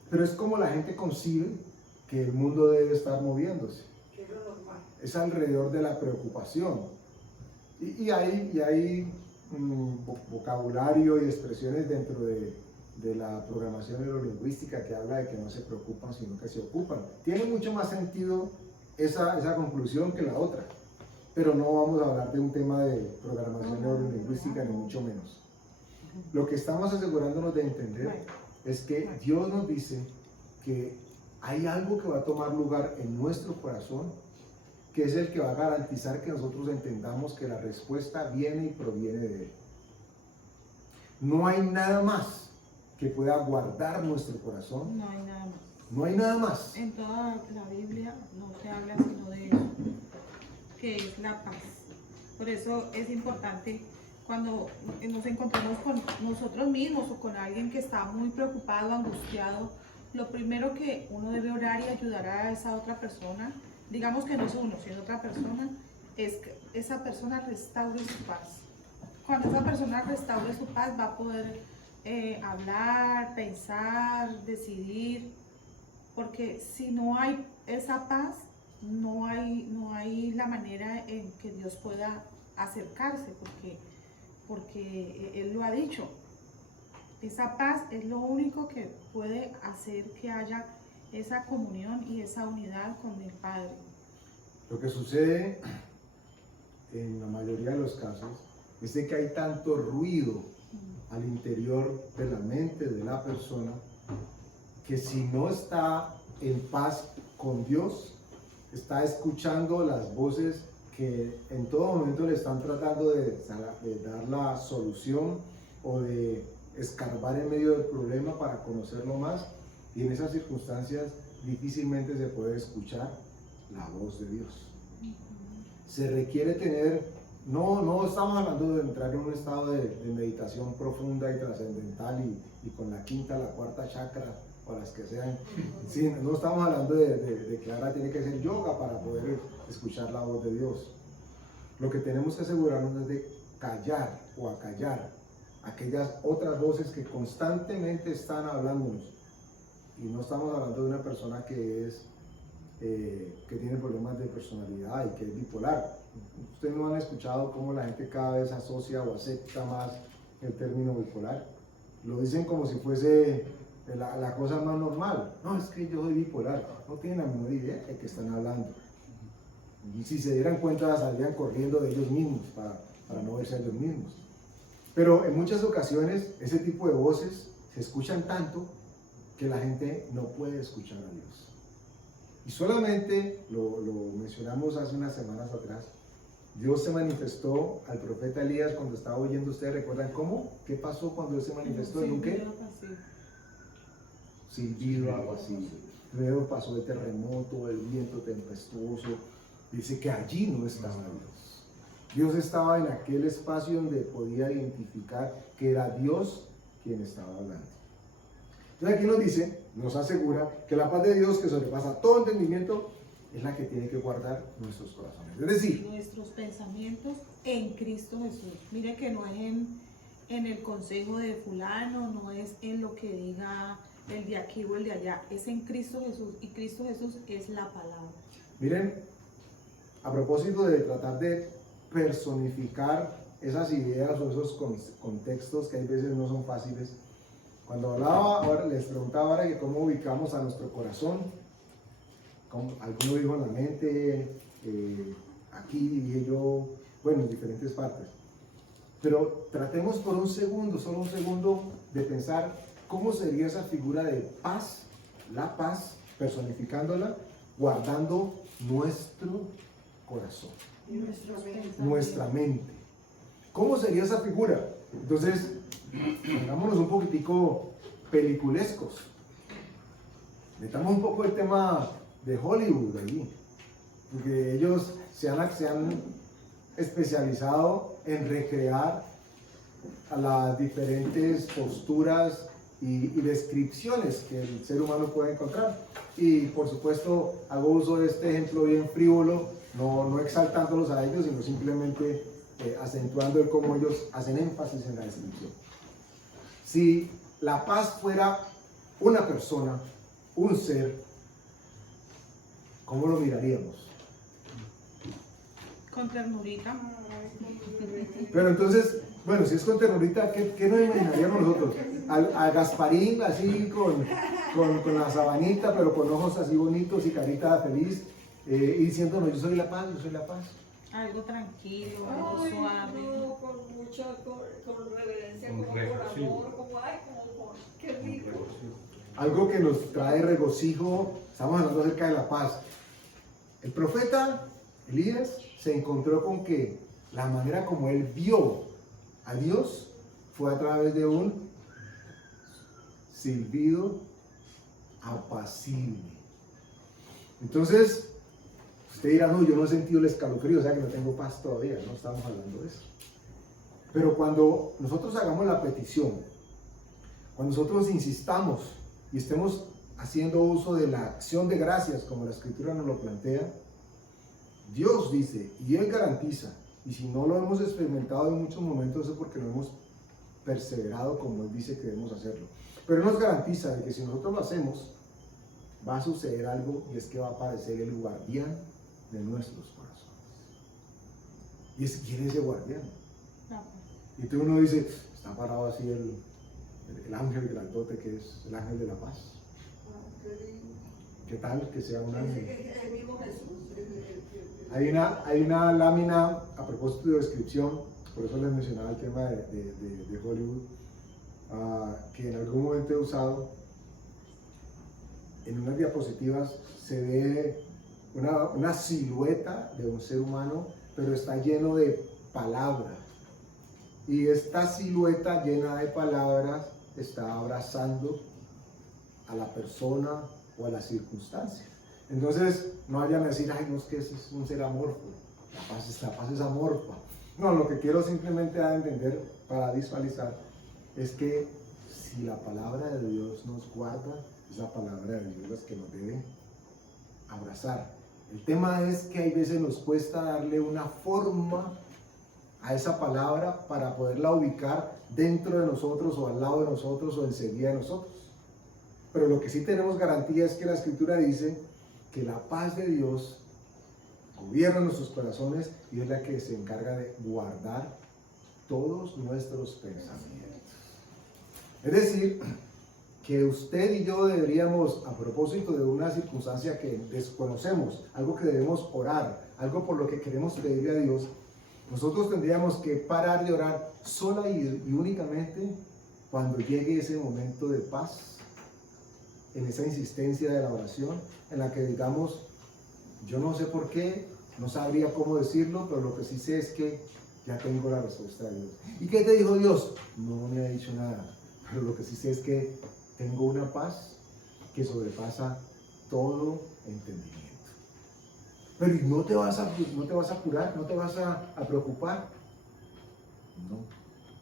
Pero es como la gente concibe que el mundo debe estar moviéndose. Que es lo normal. Es alrededor de la preocupación. Y hay vocabulario y expresiones dentro de la programación neurolingüística que habla de que no se preocupan, sino que se ocupan. Tiene mucho más sentido esa conclusión que la otra, pero no vamos a hablar de un tema de programación neurolingüística, ni mucho menos. Lo que estamos asegurándonos de entender es que Dios nos dice que hay algo que va a tomar lugar en nuestro corazón, que es el que va a garantizar que nosotros entendamos que la respuesta viene y proviene de Él. No hay nada más que pueda guardar nuestro corazón. No hay nada más. No hay nada más. En toda la Biblia no se habla sino de eso, que es la paz. Por eso es importante cuando nos encontramos con nosotros mismos o con alguien que está muy preocupado, angustiado, lo primero que uno debe orar y ayudar a esa otra persona, digamos que no es uno, sino otra persona, es que esa persona restaure su paz. Cuando esa persona restaure su paz va a poder hablar, pensar, decidir, porque si no hay esa paz, no hay la manera en que Dios pueda acercarse, porque Él lo ha dicho. Esa paz es lo único que puede hacer que haya esa comunión y esa unidad con el Padre. Lo que sucede en la mayoría de los casos es de que hay tanto ruido al interior de la mente de la persona que si no está en paz con Dios, está escuchando las voces que en todo momento le están tratando de dar la solución o de escarbar en medio del problema para conocerlo más, y en esas circunstancias difícilmente se puede escuchar la voz de Dios. Se requiere tener, no estamos hablando de entrar en un estado de meditación profunda y trascendental y con la quinta, la cuarta chakra o las que sean. Sí, no estamos hablando de que ahora tiene que ser yoga para poder escuchar la voz de Dios. Lo que tenemos que asegurarnos es de callar o acallar aquellas otras voces que constantemente están hablándonos. Y no estamos hablando de una persona que tiene problemas de personalidad y que es bipolar. Ustedes no han escuchado cómo la gente cada vez asocia o acepta más el término bipolar. Lo dicen como si fuese la cosa más normal. No, es que yo soy bipolar. No tienen la menor idea de qué están hablando. Y si se dieran cuenta, saldrían corriendo de ellos mismos para no verse a ellos mismos. Pero en muchas ocasiones ese tipo de voces se escuchan tanto que la gente no puede escuchar a Dios. Y solamente, lo mencionamos hace unas semanas atrás, Dios se manifestó al profeta Elías cuando estaba oyendo. ¿Ustedes recuerdan cómo? ¿Qué pasó cuando Dios se manifestó? ¿En un qué? Silbido, algo así. Luego pasó el terremoto, el viento tempestuoso. Dice que allí no estaba Dios. Dios estaba en aquel espacio donde podía identificar que era Dios quien estaba hablando. Entonces aquí nos dice, nos asegura que la paz de Dios, que sobrepasa todo entendimiento, es la que tiene que guardar nuestros corazones. Es decir, nuestros pensamientos en Cristo Jesús. Mire que no es en el consejo de fulano, no es en lo que diga el de aquí o el de allá, es en Cristo Jesús, y Cristo Jesús es la palabra. Miren, a propósito de tratar de personificar esas ideas o esos contextos que hay veces no son fáciles, cuando hablaba, ahora les preguntaba ahora que cómo ubicamos a nuestro corazón. Alguno dijo en la mente, aquí dije yo, bueno, en diferentes partes. Pero tratemos por un segundo, solo un segundo, de pensar cómo sería esa figura de paz, la paz, personificándola, guardando nuestro corazón, nuestra mente. ¿Cómo sería esa figura? Entonces, pongámonos un poquitico peliculescos. Metamos un poco el tema de Hollywood allí, porque ellos se han especializado en recrear a las diferentes posturas y descripciones que el ser humano puede encontrar. Y por supuesto hago uso de este ejemplo bien frívolo, no exaltándolos a ellos, sino simplemente acentuando el cómo ellos hacen énfasis en la descripción. Si la paz fuera una persona, un ser, ¿cómo lo miraríamos? Con ternurita. Pero entonces, bueno, si es con ternurita, ¿qué nos imaginaríamos nosotros? A Gasparín así con la sabanita, pero con ojos así bonitos y carita feliz, y diciéndonos, yo soy la paz, yo soy la paz. Algo tranquilo, algo Ay, suave. no, con mucha con reverencia, Con como por reflexión. amor, como ay, como qué rico. algo que nos trae regocijo. Estamos hablando acerca de la paz. El profeta Elías se encontró con que la manera como él vio a Dios fue a través de un silbido apacible. Entonces, usted dirá, no, yo no he sentido el escalofrío, o sea que no tengo paz todavía, no estamos hablando de eso. Pero cuando nosotros hagamos la petición, cuando nosotros insistamos y estemos haciendo uso de la acción de gracias, como la Escritura nos lo plantea, Dios dice, y Él garantiza, y si no lo hemos experimentado en muchos momentos es porque no hemos perseverado como Él dice que debemos hacerlo. Pero Él nos garantiza de que si nosotros lo hacemos, va a suceder algo, y es que va a aparecer el guardián de nuestros corazones. ¿Y quién es ese guardián? No. Y tú uno dice, está parado así el ángel grandote que es el ángel de la paz. ¿Qué tal que sea un ángel? El mismo Jesús. Hay una lámina a propósito de descripción, por eso les mencionaba el tema de Hollywood, que en algún momento he usado. En unas diapositivas se ve una silueta de un ser humano, pero está lleno de palabras. Y esta silueta llena de palabras está abrazando a la persona o a la circunstancia. Entonces, no vayan a decir, ay, no, es que ese es un ser amorfo. La paz es amorfa. No, lo que quiero simplemente dar a entender para visualizar es que si la palabra de Dios nos guarda, es la palabra de Dios la que nos debe abrazar. El tema es que hay veces nos cuesta darle una forma a esa palabra para poderla ubicar dentro de nosotros o al lado de nosotros o enseguida de nosotros. Pero lo que sí tenemos garantía es que la Escritura dice que la paz de Dios gobierna nuestros corazones y es la que se encarga de guardar todos nuestros pensamientos. Es decir, que usted y yo deberíamos, a propósito de una circunstancia que desconocemos, algo que debemos orar, algo por lo que queremos pedirle a Dios, nosotros tendríamos que parar de orar sola y únicamente cuando llegue ese momento de paz, en esa insistencia de la oración, en la que digamos, yo no sé por qué, no sabría cómo decirlo, pero lo que sí sé es que ya tengo la respuesta de Dios. ¿Y qué te dijo Dios? No me ha dicho nada, pero lo que sí sé es que tengo una paz que sobrepasa todo entendimiento. Pero ¿y no te vas a curar? ¿No te vas a preocupar? No.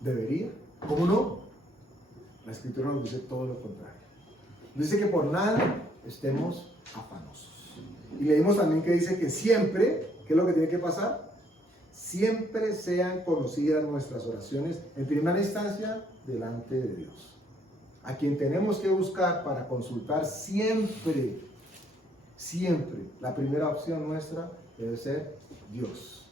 ¿Debería? ¿Cómo no? La Escritura nos dice todo lo contrario. Nos dice que por nada estemos afanosos. Y leímos también que dice que siempre, ¿qué es lo que tiene que pasar? Siempre sean conocidas nuestras oraciones, en primera instancia, delante de Dios. A quien tenemos que buscar para consultar siempre, siempre, la primera opción nuestra debe ser Dios.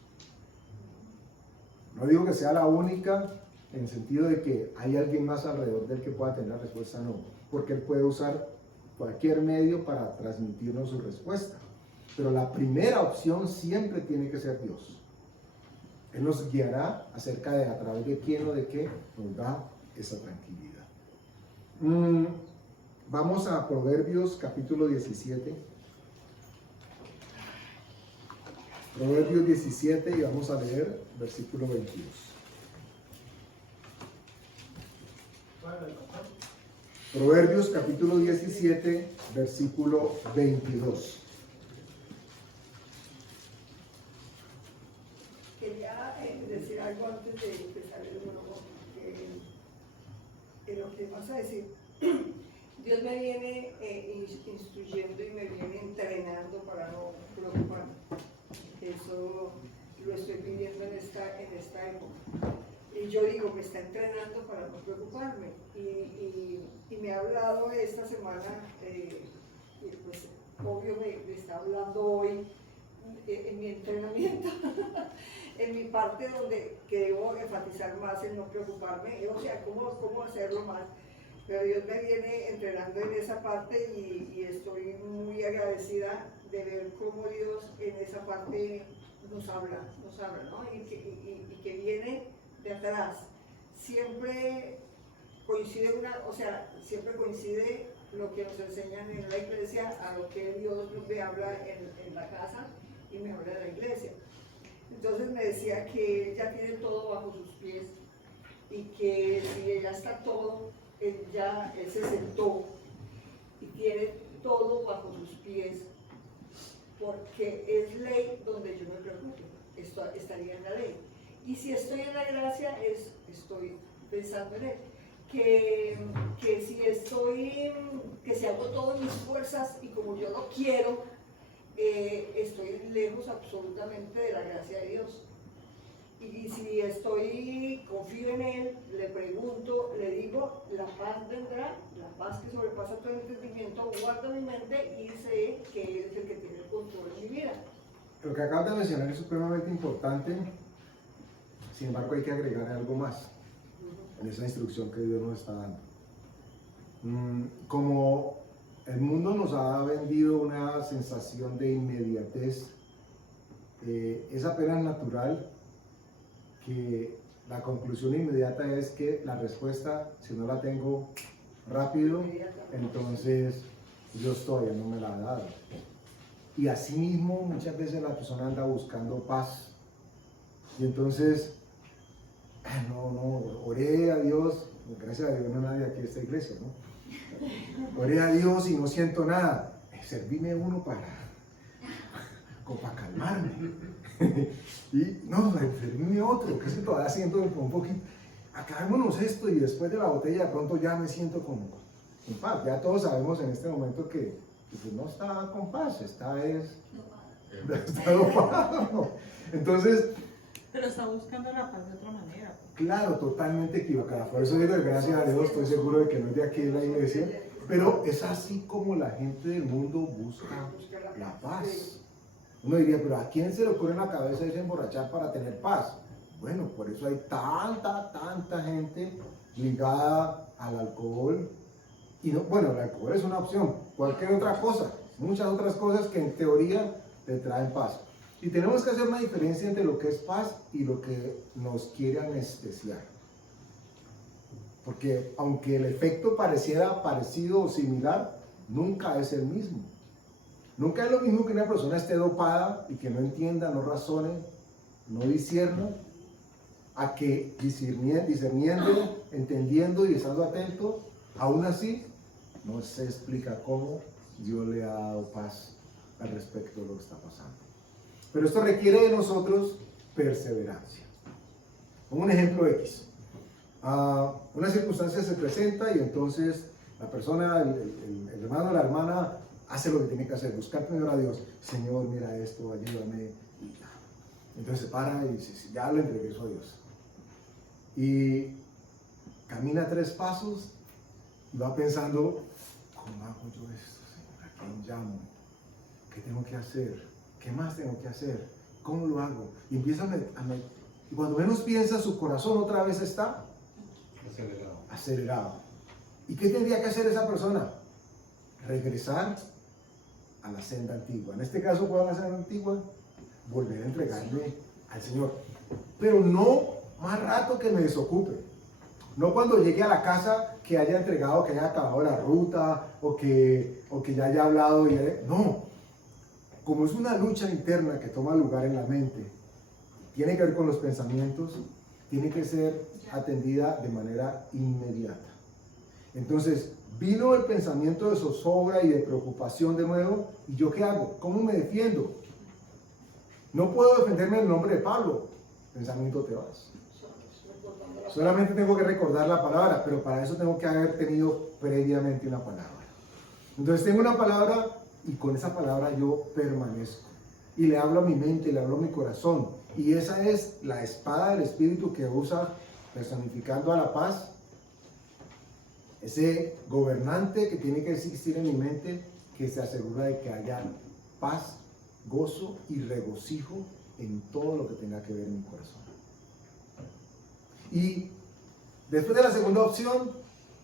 No digo que sea la única, en el sentido de que hay alguien más alrededor del que pueda tener la respuesta, no, porque Él puede usar cualquier medio para transmitirnos su respuesta. Pero la primera opción siempre tiene que ser Dios. Él nos guiará acerca de a través de quién o de qué nos da esa tranquilidad. Vamos a Proverbios capítulo 17. Proverbios 17 y vamos a leer versículo 22. Proverbios capítulo 17, versículo 22. Quería decir algo antes de empezar el monólogo, que lo que vas a decir, Dios me viene instruyendo y me viene entrenando para no preocuparme. Eso lo estoy viviendo en esta época. Y yo digo, me está entrenando para no preocuparme. Y me ha hablado esta semana, pues obvio me está hablando hoy en mi entrenamiento, en mi parte donde que debo enfatizar más en no preocuparme, o sea, cómo hacerlo más. Pero Dios me viene entrenando en esa parte y estoy muy agradecida de ver cómo Dios en esa parte nos habla, ¿no? Y que viene de atrás. Siempre coincide siempre coincide lo que nos enseñan en la iglesia a lo que Dios me habla en la casa y me habla en la iglesia. Entonces me decía que ella tiene todo bajo sus pies y que si ella está todo, él se sentó y tiene todo bajo sus pies, porque es ley donde yo me preocupo, estaría en la ley. Y si estoy en la gracia, estoy pensando en él. Que si hago todo en mis fuerzas y como yo lo quiero, estoy lejos absolutamente de la gracia de Dios. Y si confío en Él, le pregunto, le digo, la paz vendrá, la paz que sobrepasa todo entendimiento, guarda mi mente y sé que Él es el que tiene el control de mi vida. Lo que acabas de mencionar es supremamente importante, sin embargo hay que agregar algo más en esa instrucción que Dios nos está dando. Como el mundo nos ha vendido una sensación de inmediatez, es apenas natural que la conclusión inmediata es que la respuesta, si no la tengo rápido, entonces Dios todavía no me la ha dado. Y asimismo muchas veces la persona anda buscando paz y entonces oré a Dios, gracias a Dios no hay nadie aquí en esta iglesia, ¿no? Oré a Dios y no siento nada. Servime uno para calmarme. Y no, servime otro, que se todavía siento un poquito. Acabémonos esto y después de la botella de pronto ya me siento con paz. Ya todos sabemos en este momento que no está con paz, está dopado. Entonces, Pero está buscando la paz de otra manera. claro, totalmente equivocada. Por eso digo que gracias a Dios estoy seguro de que no es de aquí en la iglesia. Pero es así como la gente del mundo busca la paz. Uno diría, pero ¿a quién se le ocurre en la cabeza irse a emborrachar para tener paz? Bueno, por eso hay tanta gente ligada al alcohol. Y no, bueno, el alcohol es una opción. Cualquier otra cosa, muchas otras cosas que en teoría te traen paz. Y tenemos que hacer una diferencia entre lo que es paz y lo que nos quiere anestesiar. Porque aunque el efecto pareciera parecido o similar, nunca es el mismo. Nunca es lo mismo que una persona esté dopada y que no entienda, no razone, no discierna, a que discerniendo, entendiendo y estando atento, aún así no se explica cómo Dios le ha dado paz al respecto de lo que está pasando. Pero esto requiere de nosotros perseverancia. Un ejemplo X. Una circunstancia se presenta y entonces la persona, el hermano o la hermana hace lo que tiene que hacer, buscar primero a Dios. Señor, mira esto, ayúdame. Y ya. Entonces se para y dice, ya le entregué eso a Dios. Y camina 3 pasos y va pensando, ¿cómo hago yo esto, Señor? ¿A quién llamo? ¿Qué tengo que hacer? ¿Qué más tengo que hacer? ¿Cómo lo hago? Y empieza y cuando menos piensa, su corazón otra vez está acelerado. ¿Y qué tendría que hacer esa persona? Regresar a la senda antigua. En este caso, ¿cuál es la senda antigua? Volver a entregarme al Señor. Pero no más rato que me desocupe. No cuando llegue a la casa que haya entregado, que haya acabado la ruta o que ya haya hablado. No. Como es una lucha interna que toma lugar en la mente, tiene que ver con los pensamientos, tiene que ser atendida de manera inmediata. Entonces, vino el pensamiento de zozobra y de preocupación de nuevo, ¿y yo qué hago? ¿Cómo me defiendo? No puedo defenderme en el nombre de Pablo. Pensamiento, te vas. Solamente tengo que recordar la palabra, pero para eso tengo que haber tenido previamente una palabra. Entonces tengo una palabra y con esa palabra yo permanezco. Y le hablo a mi mente, le hablo a mi corazón. Y esa es la espada del Espíritu que usa personificando a la paz. Ese gobernante que tiene que existir en mi mente, que se asegura de que haya paz, gozo y regocijo en todo lo que tenga que ver en mi corazón. Y después de la segunda opción,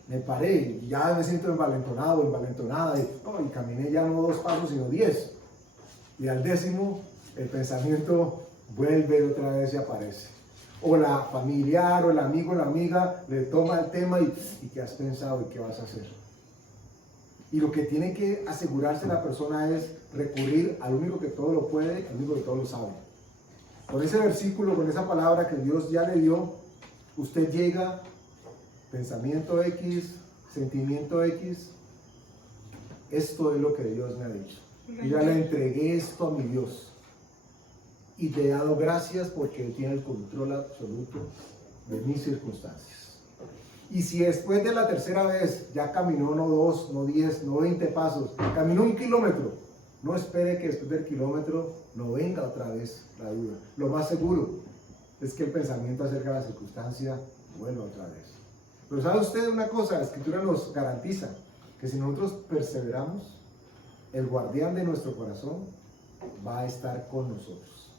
me paré y ya me siento envalentonado, envalentonada y caminé ya no 2 pasos sino 10. Y al 10º, el pensamiento vuelve otra vez y aparece. O la familiar o el amigo o la amiga le toma el tema y ¿qué has pensado y qué vas a hacer? Y lo que tiene que asegurarse la persona es recurrir al único que todo lo puede, al único que todo lo sabe. Con ese versículo, con esa palabra que Dios ya le dio, usted llega, pensamiento X, sentimiento X, esto es lo que Dios me ha dicho. Yo ya le entregué esto a mi Dios. Y te he dado gracias porque Él tiene el control absoluto de mis circunstancias. Y si después de la tercera vez ya caminó no 2, no 10, no 20 pasos, caminó 1 kilómetro, no espere que después del kilómetro no venga otra vez la duda. Lo más seguro es que el pensamiento acerca de la circunstancia vuelva otra vez. Pero ¿sabe usted una cosa? La Escritura nos garantiza que si nosotros perseveramos, el guardián de nuestro corazón va a estar con nosotros.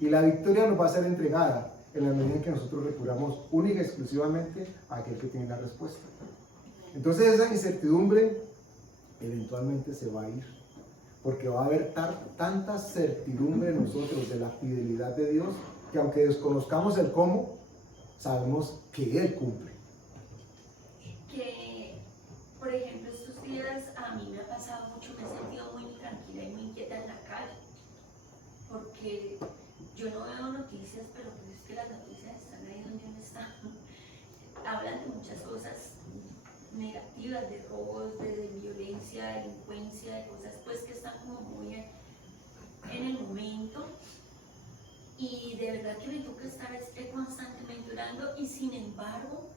Y la victoria nos va a ser entregada en la medida en que nosotros recurramos única y exclusivamente a aquel que tiene la respuesta. Entonces esa incertidumbre eventualmente se va a ir, porque va a haber tanta certidumbre en nosotros de la fidelidad de Dios, que aunque desconozcamos el cómo, sabemos que Él cumple. Que, por ejemplo, estos días a mí me ha pasado mucho, me he sentido muy tranquila y muy inquieta en la calle, porque yo no veo noticias, pero pues es que las noticias están ahí donde uno está. Hablan de muchas cosas negativas, de robos, de violencia, de delincuencia, de cosas pues que están como muy en el momento. Y de verdad que me toca estar constantemente orando, y sin embargo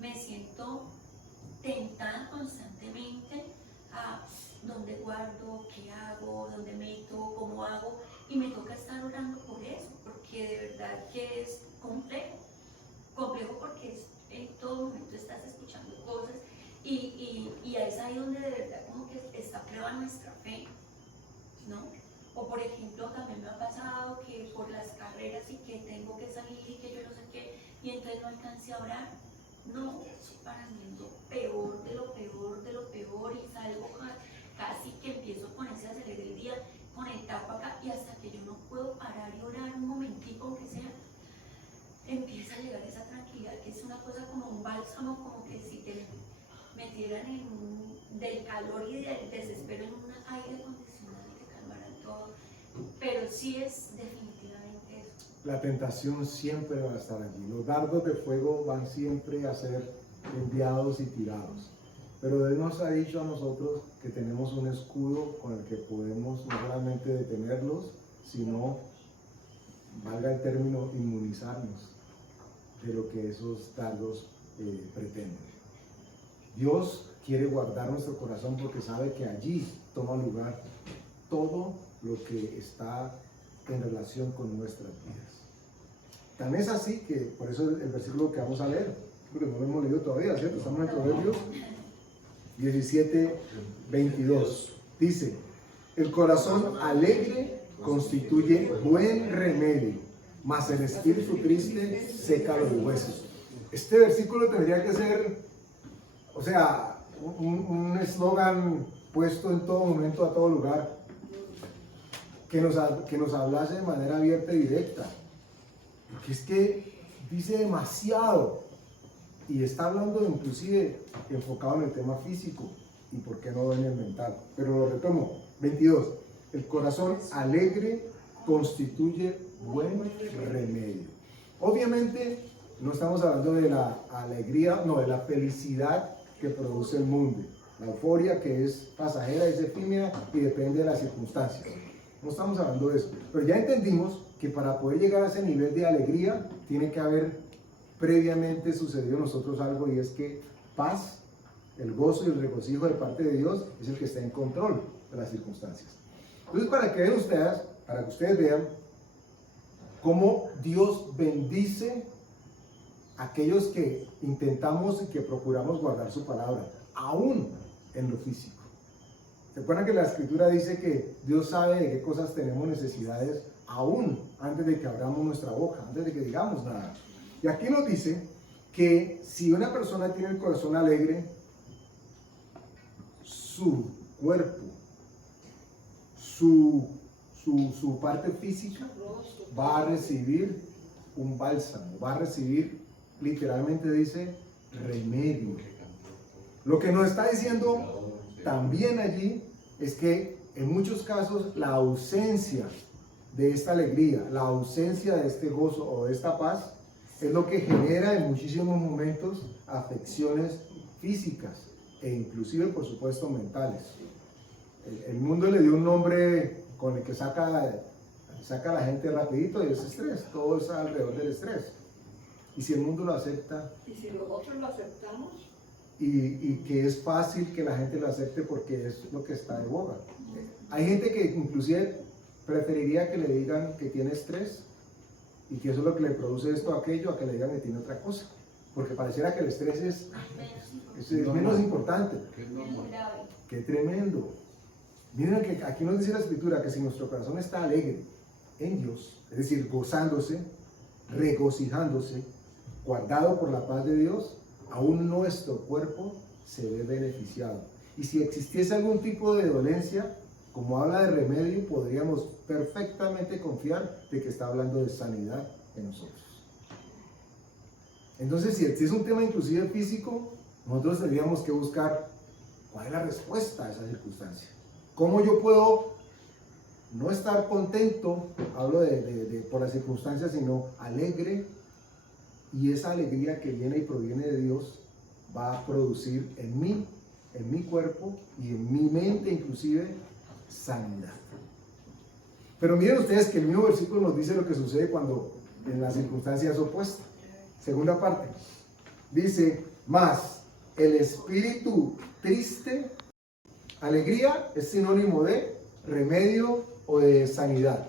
me siento tentada constantemente a dónde guardo, qué hago, dónde meto, cómo hago, y me toca estar orando por eso, porque de verdad que es complejo porque en todo momento estás escuchando cosas y es ahí donde de verdad como que está a prueba nuestra fe, ¿no? O por ejemplo también me ha pasado que por las carreras y que tengo que salir y que yo no sé qué, y entonces no alcancé a orar. No, estoy parando peor de lo peor de lo peor, y salgo casi que empiezo con ese acelerar el día, con el tapo acá, y hasta que yo no puedo parar y orar un momentico, aunque sea, empieza a llegar esa tranquilidad, que es una cosa como un bálsamo, como que si te metieran del calor y del desespero en un aire acondicionado y te calmaran todo. Pero sí es definitivamente eso. La tentación siempre va a estar allí. Los dardos de fuego van siempre a ser enviados y tirados. Pero Dios nos ha dicho a nosotros que tenemos un escudo con el que podemos no solamente detenerlos, sino, valga el término, inmunizarnos de lo que esos dardos pretenden. Dios quiere guardar nuestro corazón porque sabe que allí toma lugar todo lo que está en relación con nuestras vidas. Tan es así que, por eso el versículo que vamos a leer, porque no lo hemos leído todavía, ¿cierto? Estamos en Proverbios 17, 22. Dice: el corazón alegre constituye buen remedio, mas el espíritu triste seca los huesos. Este versículo tendría que ser, o sea, un eslogan puesto en todo momento, a todo lugar, que nos hablase de manera abierta y directa, porque es que dice demasiado, y está hablando inclusive enfocado en el tema físico, y por qué no en el mental. Pero lo retomo, 22, el corazón alegre constituye buen remedio. Obviamente no estamos hablando de la alegría, no, de la felicidad que produce el mundo, la euforia que es pasajera, es efímera y depende de las circunstancias. No estamos hablando de eso, pero ya entendimos que para poder llegar a ese nivel de alegría tiene que haber previamente sucedido en nosotros algo, y es que paz, el gozo y el regocijo de parte de Dios es el que está en control de las circunstancias. Entonces, para que ustedes vean cómo Dios bendice a aquellos que intentamos y que procuramos guardar su palabra, aún en lo físico. ¿Se acuerdan que la Escritura dice que Dios sabe de qué cosas tenemos necesidades aún antes de que abramos nuestra boca, antes de que digamos nada? Y aquí nos dice que si una persona tiene el corazón alegre, su cuerpo, su parte física va a recibir un bálsamo, va a recibir, literalmente dice, remedio. Lo que nos está diciendo también allí es que en muchos casos la ausencia de esta alegría, la ausencia de este gozo o de esta paz es lo que genera en muchísimos momentos afecciones físicas e inclusive, por supuesto, mentales. El mundo le dio un nombre con el que saca a la gente rapidito, y es estrés. Todo está alrededor del estrés. Y si el mundo lo acepta, Y si nosotros lo aceptamos, y que es fácil que la gente lo acepte porque es lo que está de boga. Hay gente que inclusive preferiría que le digan que tiene estrés y que eso es lo que le produce esto o aquello, a que le digan que tiene otra cosa. Porque pareciera que el estrés es menos importante. Que es Menos normal. grave. ¡Qué tremendo! Miren que aquí nos dice la Escritura que si nuestro corazón está alegre en Dios, es decir, gozándose, regocijándose, guardado por la paz de Dios, aún nuestro cuerpo se ve beneficiado. Y si existiese algún tipo de dolencia, como habla de remedio, podríamos perfectamente confiar de que está hablando de sanidad en nosotros. Entonces, si es un tema inclusive físico, nosotros tendríamos que buscar cuál es la respuesta a esa circunstancia. ¿Cómo yo puedo no estar contento, hablo por las circunstancias, sino alegre? Y esa alegría que viene y proviene de Dios va a producir en mi cuerpo y en mi mente inclusive sanidad. Pero miren ustedes que el mismo versículo nos dice lo que sucede cuando en la circunstancia es opuesta. Segunda parte, dice, más el espíritu triste, alegría es sinónimo de remedio o de sanidad.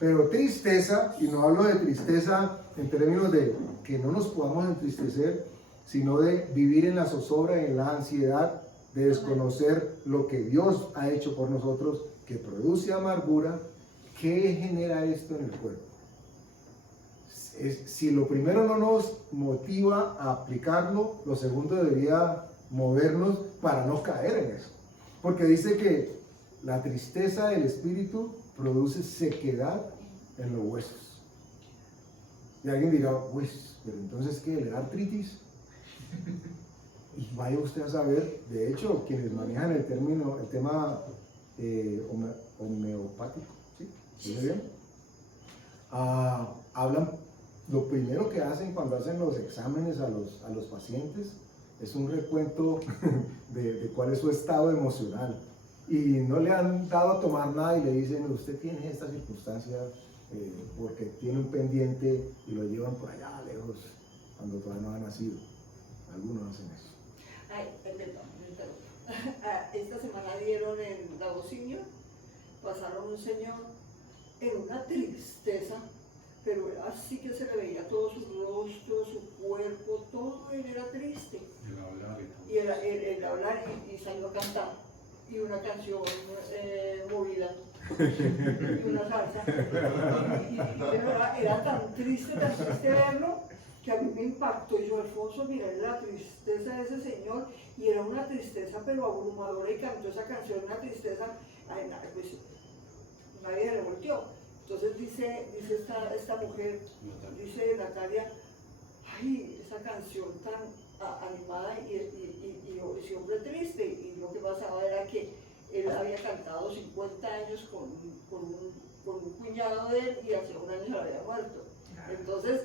Pero tristeza, y no hablo de tristeza en términos de que no nos podamos entristecer, sino de vivir en la zozobra y en la ansiedad, de desconocer lo que Dios ha hecho por nosotros, que produce amargura. ¿Qué genera esto en el cuerpo? Si lo primero no nos motiva a aplicarlo, lo segundo debería movernos para no caer en eso. Porque dice que la tristeza del espíritu produce sequedad en los huesos. Y alguien dirá, pues, pero entonces ¿qué? ¿Le da artritis? Y vaya usted a saber, de hecho, quienes manejan el tema homeopático, ¿sí? ¿Sí bien? Hablan, lo primero que hacen cuando hacen los exámenes a los pacientes es un recuento de cuál es su estado emocional. Y no le han dado a tomar nada y le dicen, usted tiene esta circunstancia porque tiene un pendiente, y lo llevan por allá lejos cuando todavía no ha nacido. Algunos hacen eso. ay, perdón, me interrumpo. Esta semana dieron en Lagocinio, pasaron un señor en una tristeza, pero así que se le veía todo su rostro, su cuerpo, todo él era triste. El hablar y todo. Y el hablar y salió a cantar. Y una canción movida, y una salsa. Y era tan triste verlo, que a mí me impactó. Y yo, Alfonso, mira la tristeza de ese señor, y era una tristeza pero abrumadora, y cantó esa canción, una tristeza, ay, pues nadie le volteó. Entonces dice esta mujer, dice Natalia, ay, esa canción tan animada y ese hombre triste. Y lo que pasaba era que él había cantado 50 años con un cuñado de él, y hace un año se había muerto. Entonces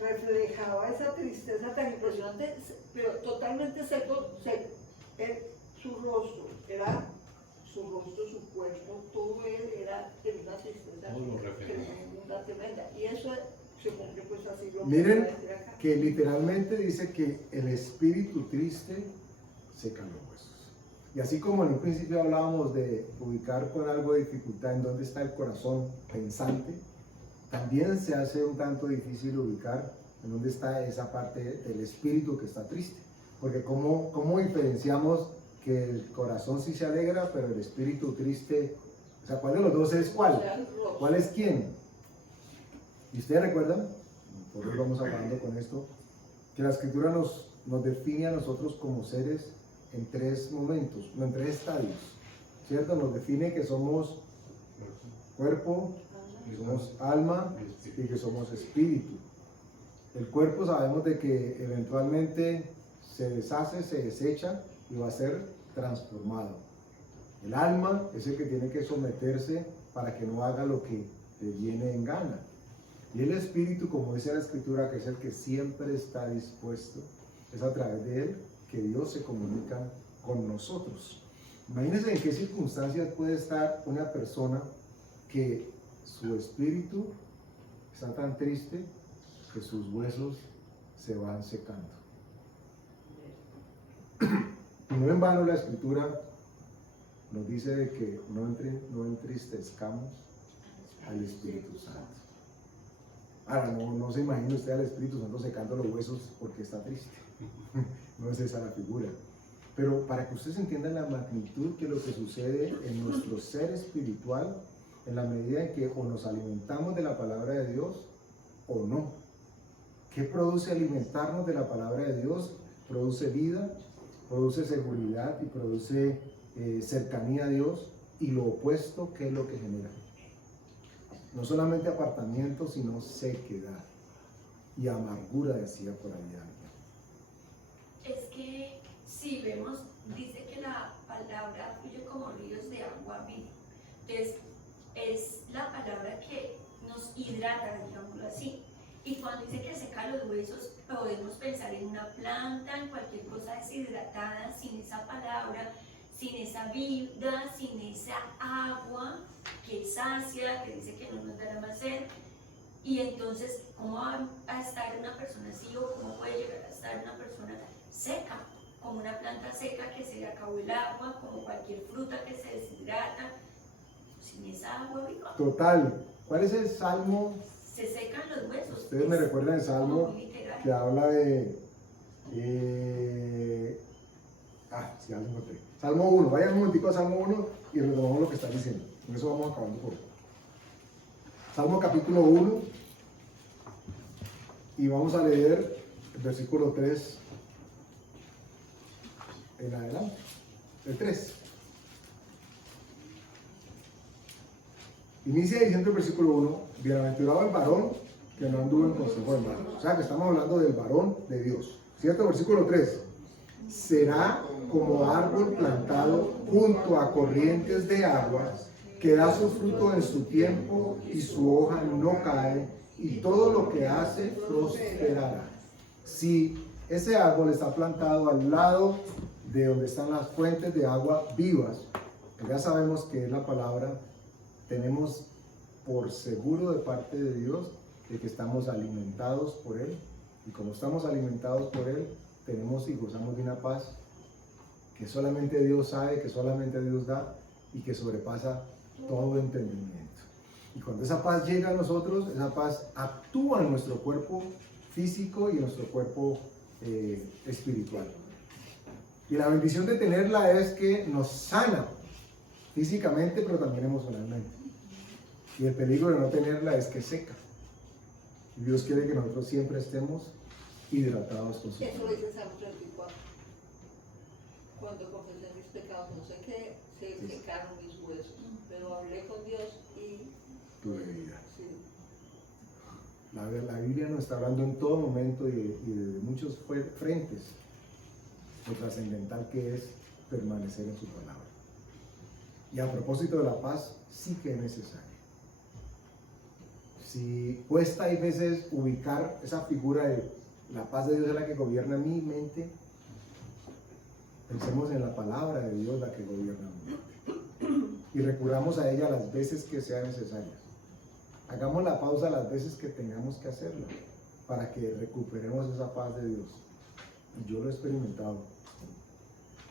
reflejaba esa tristeza tan impresionante, pero totalmente seco. Su rostro, su cuerpo, todo él era de una tristeza tremenda. Y eso se cumple pues así lo Miren que va a decir acá. que literalmente dice que el espíritu triste seca los huesos. Y así como en un principio hablábamos de ubicar con algo de dificultad en dónde está el corazón pensante, también se hace un tanto difícil ubicar en dónde está esa parte del espíritu que está triste. Porque ¿cómo diferenciamos que el corazón sí se alegra, pero el espíritu triste? O sea, ¿cuál de los dos es cuál? ¿Cuál es quién? ¿Y ustedes recuerdan? Por eso vamos hablando con esto, que la Escritura nos define a nosotros como seres en tres momentos, no, en tres estadios, ¿cierto? Nos define que somos cuerpo, que somos alma y que somos espíritu. El cuerpo sabemos de que eventualmente se deshace, se desecha, y va a ser transformado. El alma es el que tiene que someterse para que no haga lo que le viene en gana. Y el espíritu, como dice la escritura, que es el que siempre está dispuesto, es a través de él que Dios se comunica con nosotros. Imagínense en qué circunstancias puede estar una persona que su espíritu está tan triste que sus huesos se van secando. Y no en vano la escritura nos dice de que no entristezcamos al Espíritu Santo. Ahora, no se imagine usted al Espíritu Santo secando los huesos porque está triste. No es esa la figura. Pero para que ustedes entiendan la magnitud de lo que sucede en nuestro ser espiritual, en la medida en que o nos alimentamos de la palabra de Dios o no. ¿Qué produce alimentarnos de la palabra de Dios? Produce vida, produce seguridad y produce cercanía a Dios, y lo opuesto, ¿qué es lo que genera? No solamente apartamiento, sino sequedad y amargura, decía por ahí alguien. Es que si vemos, dice que la palabra fluye como ríos de agua viva. Entonces, es la palabra que nos hidrata, digámoslo así. Y cuando dice que seca los huesos, podemos pensar en una planta, en cualquier cosa deshidratada, sin esa palabra, sin esa vida, sin esa agua que sacia, que dice que no nos dará más sed. Y entonces, ¿cómo va a estar una persona así, o cómo puede llegar a estar una persona seca? Como una planta seca que se le acabó el agua, como cualquier fruta que se deshidrata, sin esa agua viva. Total. ¿Cuál es el salmo? Se secan los huesos. Ustedes me recuerdan el salmo muy literal. que habla de... sí, Salmo 1. Vayan un momentico a Salmo 1 y retomamos lo que está diciendo. Con eso vamos acabando por hoy. Salmo capítulo 1. Y vamos a leer el versículo 3 en adelante. El 3. Inicia diciendo el versículo 1, bienaventurado el varón que no anduvo en consejo de malos. O sea que estamos hablando del varón de Dios. ¿Cierto? Versículo 3. Será como árbol plantado junto a corrientes de agua, que da su fruto en su tiempo y su hoja no cae, y todo lo que hace prosperará. Si ese árbol está plantado al lado de donde están las fuentes de agua vivas, que ya sabemos que es la palabra, tenemos por seguro de parte de Dios de que estamos alimentados por Él, y como estamos alimentados por Él, tenemos y gozamos de una paz que solamente Dios sabe, que solamente Dios da y que sobrepasa todo entendimiento. Y cuando esa paz llega a nosotros, esa paz actúa en nuestro cuerpo físico y en nuestro cuerpo espiritual. Y la bendición de tenerla es que nos sana físicamente, pero también emocionalmente. Y el peligro de no tenerla es que seca. Y Dios quiere que nosotros siempre estemos hidratados con su Eso lo palabra. dice Salmo 34. Cuando confesé mis pecados, no sé qué, se secaron mis huesos, pero hablé con Dios y Tuve vida. sí. La Biblia nos está hablando en todo momento y de muchos frentes lo trascendental que es permanecer en su palabra. Y a propósito de la paz, sí que es necesario. Si cuesta hay veces ubicar esa figura de la paz de Dios es la que gobierna mi mente, pensemos en la palabra de Dios la que gobierna mi mente. Y recurramos a ella las veces que sean necesarias. Hagamos la pausa las veces que tengamos que hacerla para que recuperemos esa paz de Dios. Y yo lo he experimentado.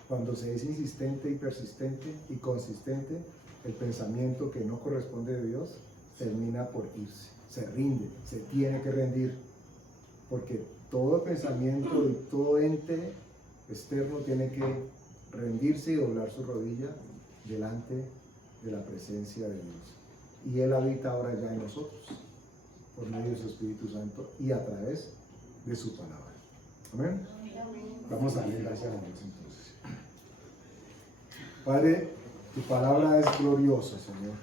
Cuando se es insistente y persistente y consistente, el pensamiento que no corresponde de Dios termina por irse, se rinde, se tiene que rendir, porque todo pensamiento y todo ente externo tiene que rendirse y doblar su rodilla delante de la presencia de Dios. Y Él habita ahora ya en nosotros, por medio de su Espíritu Santo y a través de su palabra. Amén. Vamos a darle gracias a Dios entonces. Padre, tu palabra es gloriosa, Señor.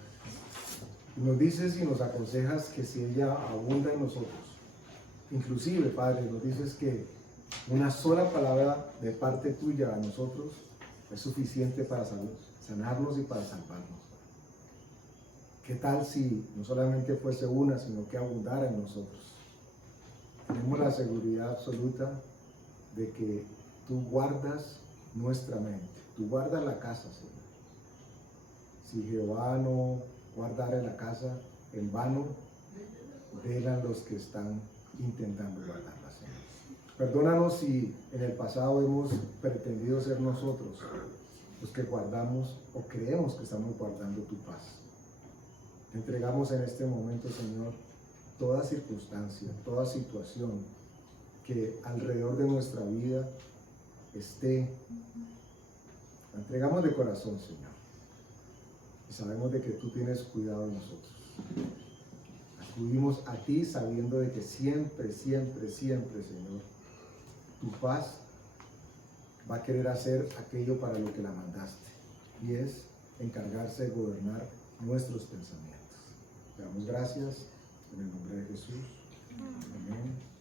Y nos dices y nos aconsejas que si ella abunda en nosotros, inclusive, Padre, nos dices que una sola palabra de parte tuya a nosotros es suficiente para sanarnos y para salvarnos. ¿Qué tal si no solamente fuese una, sino que abundara en nosotros? Tenemos la seguridad absoluta de que tú guardas nuestra mente, tú guardas la casa, Señor. Si Jehová no guardara la casa, en vano velan los que están intentando guardarla, Señor. Perdónanos si en el pasado hemos pretendido ser nosotros los que guardamos o creemos que estamos guardando tu paz. Te entregamos en este momento, Señor, toda circunstancia, toda situación que alrededor de nuestra vida esté. La entregamos de corazón, Señor. Y sabemos de que tú tienes cuidado de nosotros. Acudimos a ti sabiendo de que siempre, siempre, siempre, Señor, tu paz va a querer hacer aquello para lo que la mandaste. Y es encargarse de gobernar nuestros pensamientos. Te damos gracias en el nombre de Jesús. Amén.